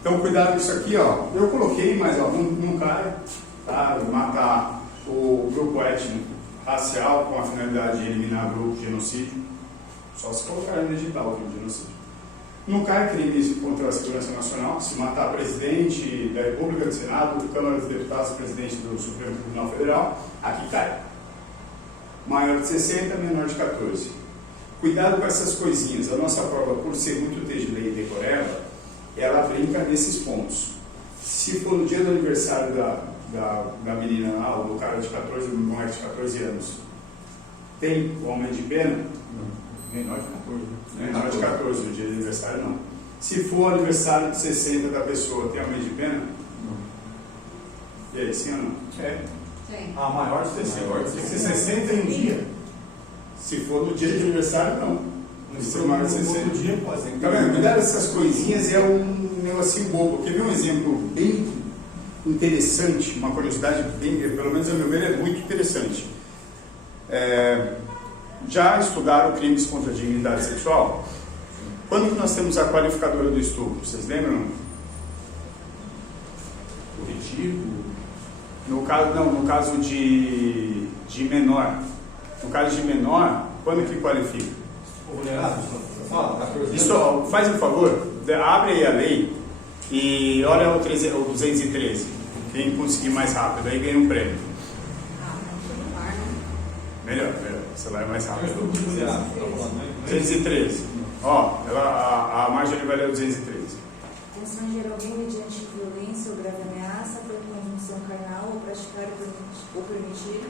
Então cuidado com isso aqui, ó. Eu coloquei, mas ó, não cai, tá? Matar o grupo étnico racial com a finalidade de eliminar grupo genocídio. Só se colocar no digital o grupo genocídio. Não cai crimes contra a segurança nacional, se matar presidente da República, do Senado, Câmara dos Deputados, presidente do Supremo Tribunal Federal, aqui cai. Maior de 60, menor de 14. Cuidado com essas coisinhas. A nossa prova, por ser muito texto de lei e decoreba, ela brinca nesses pontos. Se for no dia do aniversário da menina lá, ou do cara de 14, do moleque de 14 anos, tem o aumento de pena? Não. Menor de 14. Menor de 14, no dia de aniversário não. Se for aniversário de 60 da pessoa, tem aumento de pena? Não. E aí, sim ou não? É. Tem. Ah, maior de 60. Tem que ser 60 em um dia. Se for no dia de aniversário, não. Se for maior de 60 dia, pode ser. Tá vendo? Cuidado dessas coisinhas, é um negocinho bobo. Quer ver um exemplo bem interessante, uma curiosidade bem, pelo menos a meu ver, é muito interessante. Já estudaram crimes contra a dignidade sexual? Quando que nós temos a qualificadora do estupro? Vocês lembram? Corretivo. No caso de menor. No caso de menor, quando que qualifica? Vulnerado? Fala, 14 anos. Isso, ó, faz um favor, abre aí a lei e olha o 213. Quem conseguir mais rápido aí ganha um prêmio. Celular, né? Melhor. O celular é mais Eu rápido. estou vulnerado, tá falando, né? 213. Ó, a Marjorie vai ler o 213. Constranger alguém mediante violência ou grave ameaça por conjunção carnal ou praticar ou permitir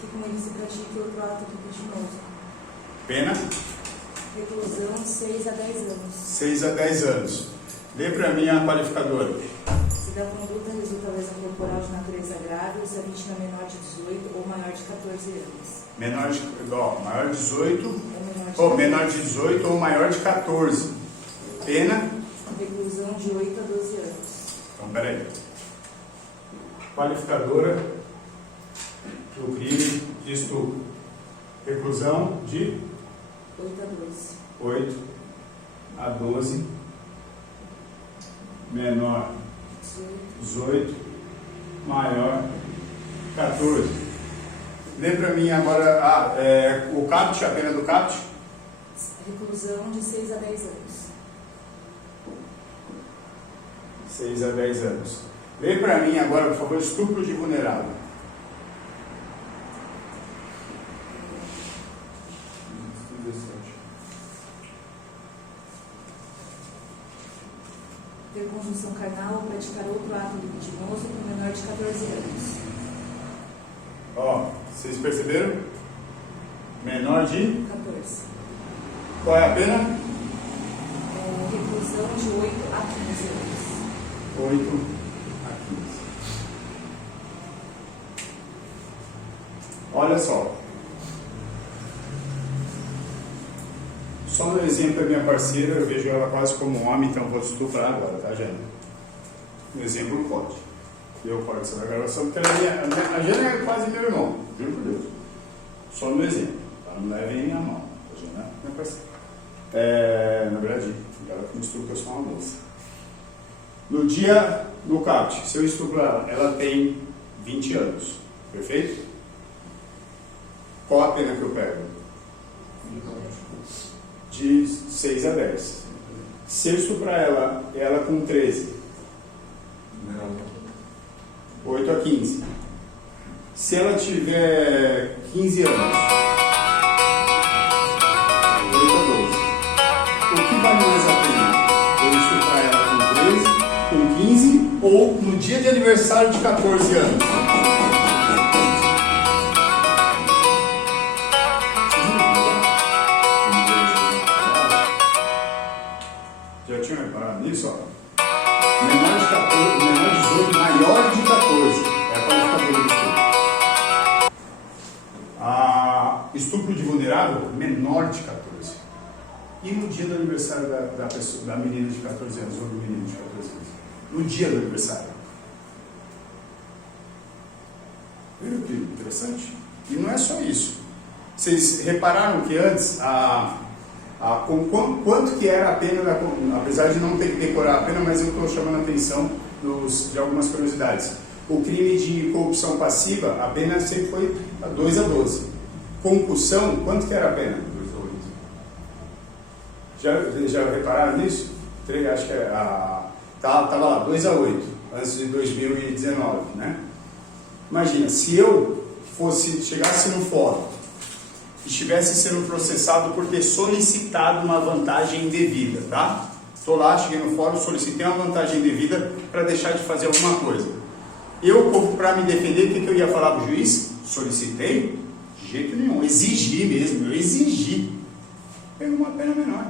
que com ele se pratique outro ato criminoso. Pena? Reclusão de 6 a 10 anos. 6 a 10 anos. Lê para mim a qualificadora. Se da conduta resulta lesão corporal de natureza grave ou se a vítima é menor de 18 ou maior de 14 anos. Maior de 18 Ou menor de 18 ou maior de 14. Pena? Reclusão de 8 a 12 anos. Então, peraí. Qualificadora do crime de estupro. Reclusão de 8 a 12. 8 a 12. Menor 18. Maior 14. Lê para mim agora o CAPT, a pena do CAPT. Reclusão de 6 a 10 anos. 6 a 10 anos. Lê para mim agora, por favor, estupro de vulnerável. Ter conjunção carnal ou praticar outro ato libidinoso com menor de 14 anos. Ó, vocês perceberam? Menor de? 14. Qual é a pena? Reclusão de 8 a 15 anos. 8 a 15. Olha só. Só no exemplo da minha parceira, eu vejo ela quase como um homem, então vou estuprar agora, tá, Jana? No exemplo pode. Eu corto essa gravação, porque a Jana é quase meu irmão, juro por Deus. Só no exemplo, tá? Não levem minha mão. A Jana é minha parceira. Na verdade, ela que me estupra, eu sou uma moça. No CAPT, se eu estuprar ela tem 20 anos, perfeito? Qual a pena que eu pego? De 6 a 10. Se eu estuprar ela com 13, 8 a 15. Se ela tiver 15 anos, 8 a 12. O que vale mais a pena? Eu estuprar ela com 13, com 15 ou no dia de aniversário de 14 anos? Estupro de vulnerável, menor de 14. E no dia do aniversário da menina de 14 anos, ou do menino de 14 anos? No dia do aniversário. Viram que interessante? E não é só isso. Vocês repararam que antes, quanto que era a pena, apesar de não ter que decorar a pena, mas eu estou chamando a atenção de algumas curiosidades. O crime de corrupção passiva, a pena sempre foi 2 a 12. Concussão, quanto que era a pena? 2 a 8. Já repararam nisso? Acho que estava lá, 2 a 8, antes de 2019, né? Imagina, se eu chegasse no fórum e estivesse sendo processado por ter solicitado uma vantagem indevida, tá? Estou lá, cheguei no fórum, solicitei uma vantagem indevida para deixar de fazer alguma coisa. Eu, para me defender, o que eu ia falar para o juiz? Solicitei? De jeito nenhum, exigi mesmo, eu exigi. Pego uma pena menor.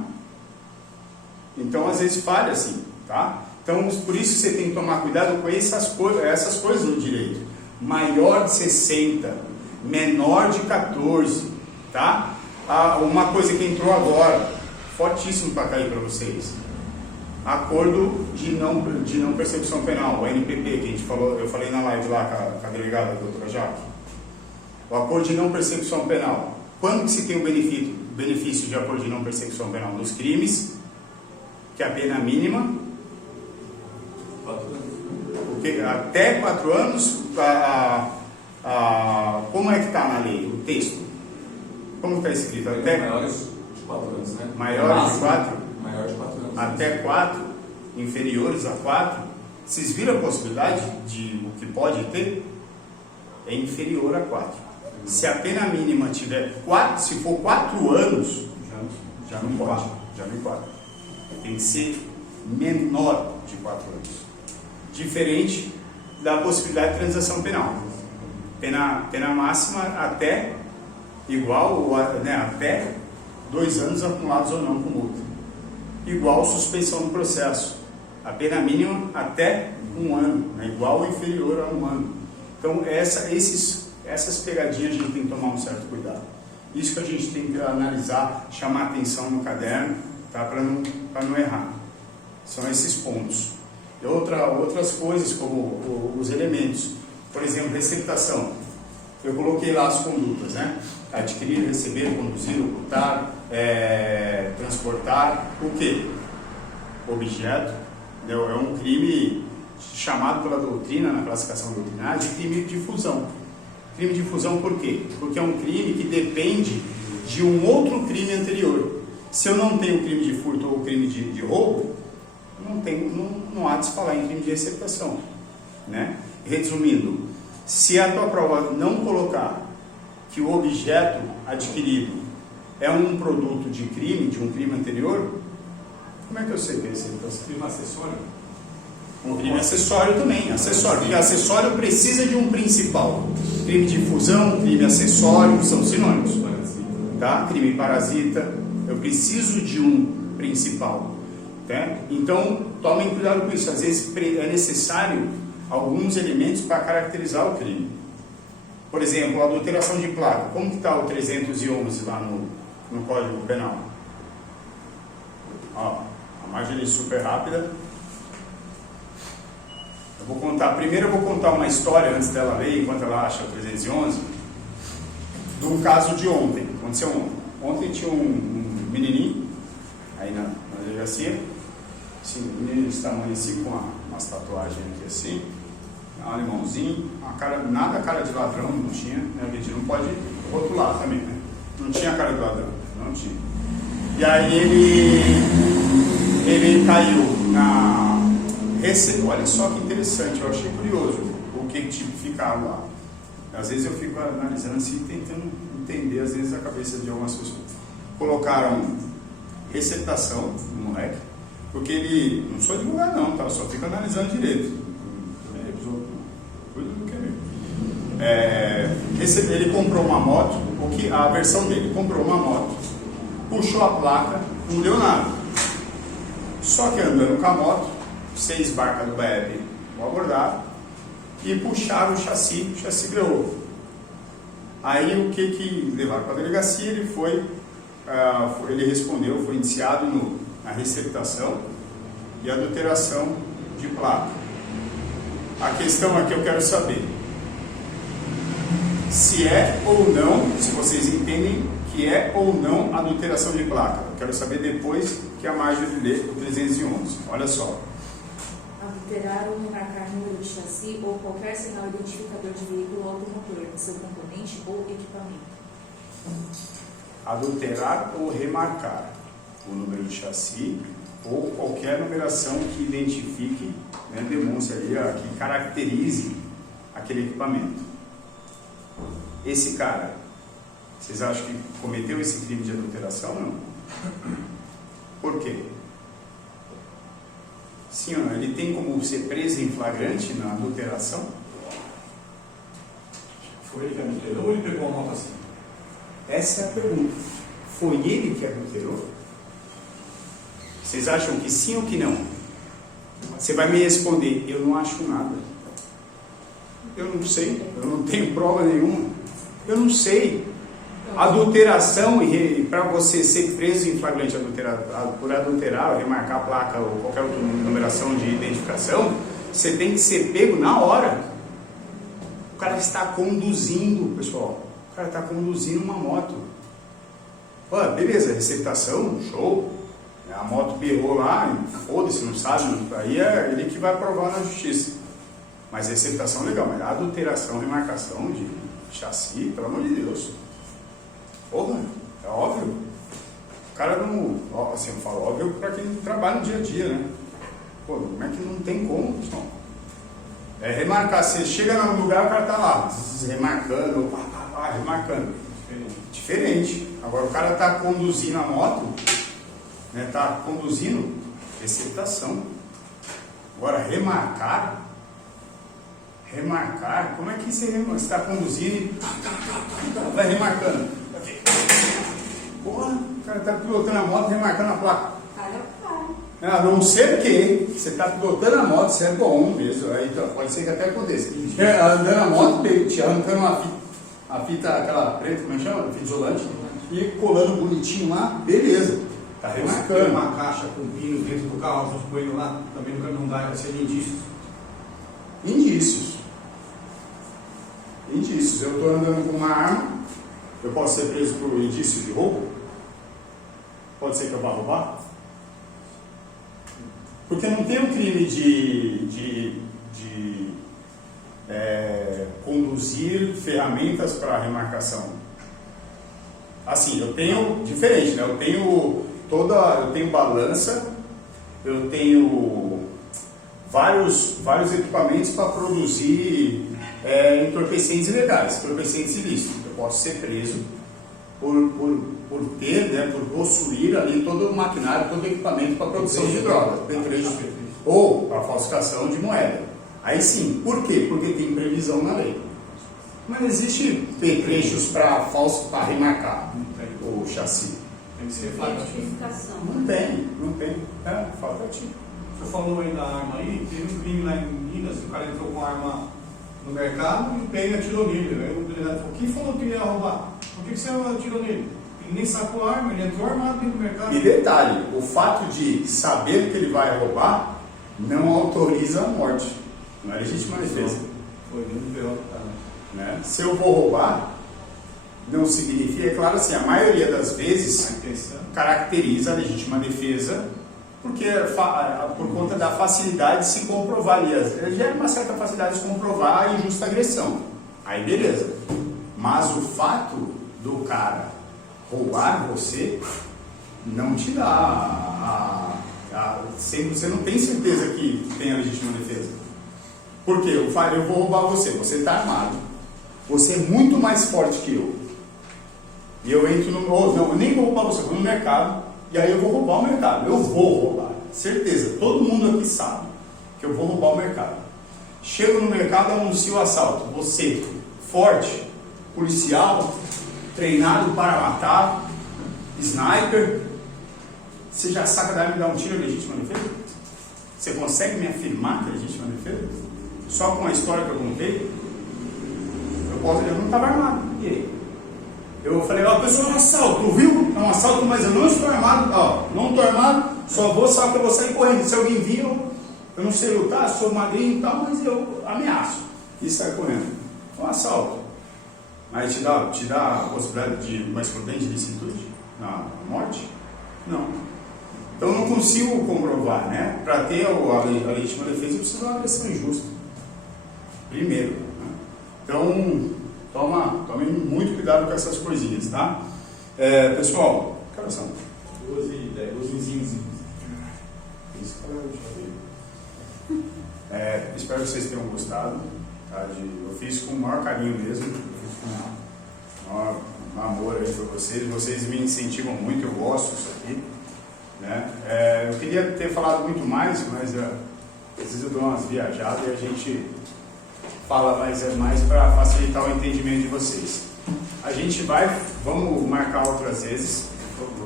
Então, às vezes, falha assim, tá? Então, por isso você tem que tomar cuidado com essas coisas no direito. Maior de 60, menor de 14, tá? Uma coisa que entrou agora, fortíssimo para cair para vocês. Acordo de não persecução penal, o NPP, que a gente falou, eu falei na live lá com a delegada, a doutora Jaque. O acordo de não persecução penal. Quando que se tem o benefício de acordo de não persecução penal? Nos crimes, que é a pena mínima, 4 anos. porque até 4 anos, como é que está na lei, o texto? Como está escrito? Até Maiores de 4 anos, né? maiores de 4? Maior de 4 anos. Até 4, inferiores a 4. Vocês viram a possibilidade de o que pode ter? É inferior a 4. Se a pena mínima tiver 4, se for 4 anos, já não pode, já não pode. Tem que ser menor de 4 anos. Diferente da possibilidade de transação penal. Pena máxima até igual, né, até 2 anos acumulados ou não com multa. Igual suspensão do processo. A pena mínima até 1 ano, né, igual ou inferior a 1 ano. Então essas pegadinhas a gente tem que tomar um certo cuidado. Isso que a gente tem que analisar, chamar atenção no caderno, tá, para não errar. São esses pontos. E outras coisas, como os elementos. Por exemplo, receptação. Eu coloquei lá as condutas, né? Adquirir, receber, conduzir, ocultar, transportar. O quê? Objeto. É um crime chamado pela doutrina, na classificação doutrinária, de crime de difusão. Crime de difusão por quê? Porque é um crime que depende de um outro crime anterior. Se eu não tenho crime de furto ou crime de roubo, não há de se falar em crime de receptação, né? Resumindo, se a tua prova não colocar que o objeto adquirido é um produto de um crime anterior, como é que eu sei que é receptação? Crime acessório? Um crime acessório também, acessório, porque acessório precisa de um principal. Crime de difusão, crime acessório, são sinônimos, tá? Crime parasita, eu preciso de um principal. Então, tomem cuidado com isso. Às vezes é necessário alguns elementos para caracterizar o crime. Por exemplo, a adulteração de placa. Como que está o 311 lá no Código Penal? Ó, a margem é super rápida. Primeiro eu vou contar uma história antes dela ler, enquanto ela acha o 311, de um caso de ontem. Aconteceu ontem. Ontem tinha um menininho aí na delegacia. Assim, um menino desse tamanho assim, com umas tatuagens aqui assim, um alemãozinho, nada cara de ladrão, não tinha, né? A gente não pode rotular também, né? Não tinha cara de ladrão, não tinha. E aí ele caiu olha só que interessante, eu achei curioso o que tipificava lá. Às vezes eu fico analisando assim, tentando entender às vezes a cabeça de algumas pessoas. Colocaram receptação no moleque, porque ele, não sou advogado não, tá? Só fico analisando direito. Cuida do que é meu. Ele comprou uma moto, a versão dele, comprou uma moto, puxou a placa, um Leonardo. Só que andando com a moto, 6 barcas do BEB o abordaram e puxaram o chassi greou. Aí o que levaram para a delegacia? Ele respondeu, foi indiciado na receptação e adulteração de placa. A questão aqui eu quero saber se é ou não, se vocês entendem que é ou não adulteração de placa. Eu quero saber depois que a Marjorie lê o 311. Olha só. Adulterar ou remarcar número de chassi ou qualquer sinal identificador de veículo automotor, seu componente ou equipamento. Adulterar ou remarcar o número de chassi ou qualquer numeração que identifique, né, demonstre ali, que caracterize aquele equipamento. Esse cara, vocês acham que cometeu esse crime de adulteração ou não? Por quê? Sim ou não? Ele tem como ser preso em flagrante na adulteração? Foi ele que adulterou ou ele pegou uma moto assim? Essa é a pergunta. Foi ele que adulterou? Vocês acham que sim ou que não? Você vai me responder, eu não acho nada. Eu não sei, eu não tenho prova nenhuma. Eu não sei. Adulteração, para você ser preso em flagrante por adulterar, ou remarcar a placa ou qualquer outra numeração de identificação, você tem que ser pego na hora. O cara está conduzindo, pessoal. O cara está conduzindo uma moto. Pô, beleza, receptação, show. A moto berrou lá, foda-se, não sabe. Aí é ele que vai provar na justiça. Mas receptação legal, mas adulteração, remarcação de chassi, pelo amor de Deus. Porra, é óbvio. O cara não. Assim, eu falo óbvio para quem trabalha no dia a dia, né? Pô, como é que não tem como, pessoal? É remarcar, você chega no lugar, o cara tá lá, remarcando, remarcando. Diferente. Agora o cara tá conduzindo a moto, né? Tá conduzindo receptação. Agora remarcar, como é que você está conduzindo e vai remarcando? Porra, o cara está pilotando a moto e remarcando a placa. A não ser que você está pilotando a moto, você é bom mesmo, aí então, pode ser que até aconteça. Andando a moto, te arrancando a fita, aquela preta, como é que chama? Fita isolante, e colando bonitinho lá, beleza. Está remarcando. Uma caixa com pinos dentro do carro, os coelhos lá, também não dá, ser indícios. Indícios. Eu estou andando com uma arma, eu posso ser preso por indício de roubo? Pode ser que eu vá roubar? Porque não tem um crime de conduzir ferramentas para remarcação. Assim, eu tenho diferente, né? Eu tenho balança, eu tenho vários equipamentos para produzir entorpecentes ilegais, entorpecentes ilícitos. Eu posso ser preso por ter, né, por possuir ali todo o maquinário, todo o equipamento para produção de drogas, ou para falsificação de moeda. Aí sim, por quê? Porque tem previsão na lei. Mas não existe petrechos para remarcar o chassi. Tem que ser facultativo. Não tem. Facultativo. Você falou aí da arma aí, teve um crime lá em Minas, o cara entrou com a arma no mercado e pega e atirou nele. Aí o delegado falou, quem falou que ele ia roubar? Por que você atirou nele? Ele nem sacou a arma, ele entrou armado dentro do mercado. E detalhe, o fato de saber que ele vai roubar não autoriza a morte. Não é legítima defesa. Foi dentro do B.O. Né? Se eu vou roubar, não significa, é claro assim, a maioria das vezes caracteriza a legítima defesa porque por conta da facilidade de se comprovar ali, gera uma certa facilidade de se comprovar a injusta agressão. Aí beleza. Mas o fato do cara roubar você não te dá você não tem certeza que tem a legítima defesa. Por quê? Eu vou roubar você está armado. Você é muito mais forte que eu. E eu entro eu nem vou roubar você, eu vou no mercado, e aí eu vou roubar o mercado. Eu vou roubar, certeza. Todo mundo aqui sabe que eu vou roubar o mercado. Chego no mercado, anuncio o assalto. Você, forte, policial, treinado para matar, sniper, você já saca da arma e dá um tiro, é legítima defesa? Você consegue me afirmar que é legítima defesa? Só com a história que eu contei? Eu não estava armado. E aí? Eu falei, ó, pessoal, é um assalto, viu? É um assalto, mas eu não estou armado, ó, não estou armado, só vou sair correndo. Se alguém vir, eu não sei lutar, sou magrinho e tal, mas eu ameaço e saio correndo. É um assalto. Mas te dá a possibilidade de uma excludente de licitude na morte? Não. Então eu não consigo comprovar, né? Para ter a legítima defesa, eu preciso de uma agressão injusta. Primeiro. Né? Então, tome muito cuidado com essas coisinhas, tá? Pessoal, que horas são? 12h10, 12h15. Isso, cara, já vi. Espero que vocês tenham gostado. Tá? Eu fiz com o maior carinho mesmo. Eu fiz com o maior amor aí para vocês. Vocês me incentivam muito, eu gosto disso aqui. Né? Eu queria ter falado muito mais, mas às vezes eu dou umas viajadas e a gente fala, mas é mais para facilitar o entendimento de vocês. A gente vamos marcar outras vezes,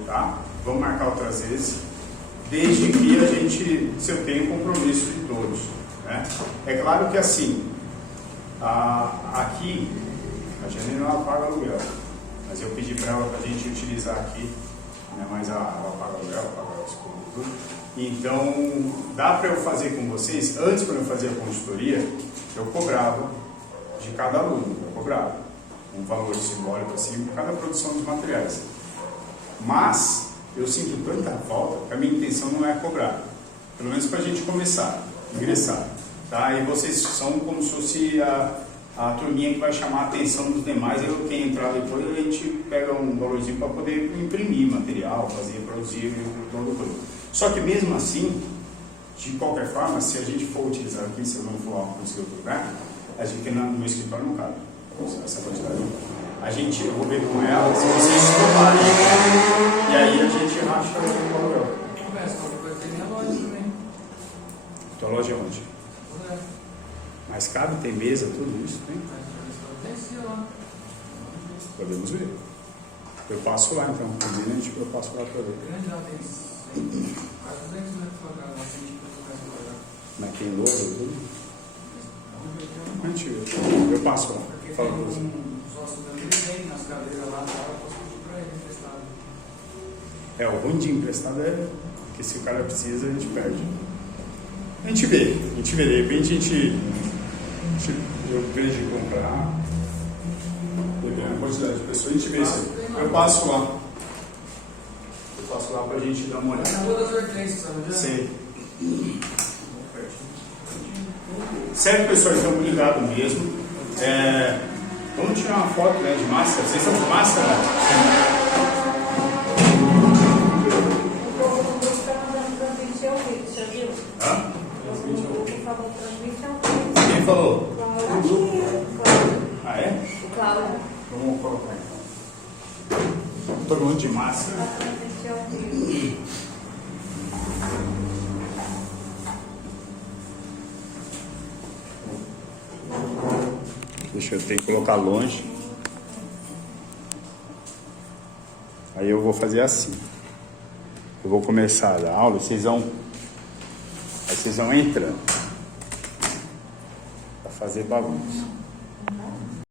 tá? Vamos marcar outras vezes, desde que se eu tenha compromisso de todos, né? É claro que assim, aqui, a Jane não paga aluguel, mas eu pedi para ela para a gente utilizar aqui, né? Mas ela paga aluguel, paga a escola e tudo. Então, dá para eu fazer com vocês, antes quando eu fazia a consultoria, eu cobrava de cada aluno, eu cobrava um valor simbólico assim por cada produção dos materiais. Mas eu sinto tanta falta que a minha intenção não é cobrar, pelo menos para a gente começar, ingressar, tá? E vocês são como se fosse a turminha que vai chamar a atenção dos demais. Quem entrar depois, a gente pega um valorzinho para poder imprimir material, produzir todo o produto. Só que mesmo assim, de qualquer forma, se a gente for utilizar aqui, se eu não for conseguir outro lugar, a gente no meu escritório não cabe essa quantidade. Eu vou ver com ela, se vocês tomarem, e aí a gente racha o aluguel. Tem minha loja também. Tua loja é onde? Mas cabe, tem mesa, tudo isso, tem? Podemos ver. Eu passo lá então, eu passo lá para ver. Quase 200 metros quadrados, assim, Mas tem louro e tudo? Eu passo lá. porque Fala tem com você. uns ossos também, ele vem nas cadeiras lá, eu posso pedir para ele emprestado. O ruim de emprestado é que se o cara precisa, a gente perde. A gente vê, de repente eu vejo de comprar, dependendo da quantidade de pessoas, a gente vê se eu passo lá. Eu passo lá pra gente dar uma olhada. Na Rua das Hortênsias, sabe onde é? Sei. Certo, pessoal, estamos ligados mesmo. Vamos tirar uma foto, né, de máscara. Vocês estão de máscara? O povo do grupo está mandando transmitir ao vivo, você viu? Hã? O grupo falou transmitir ao vivo. Quem falou? O Cláudio. Ah, é? O Cláudio. Vamos colocar então. Todo mundo de máscara. Está transmitir ao vivo. Deixa eu ter que colocar longe. Aí eu vou fazer assim. Eu vou começar a dar aula, vocês vão entrando para fazer bagunça.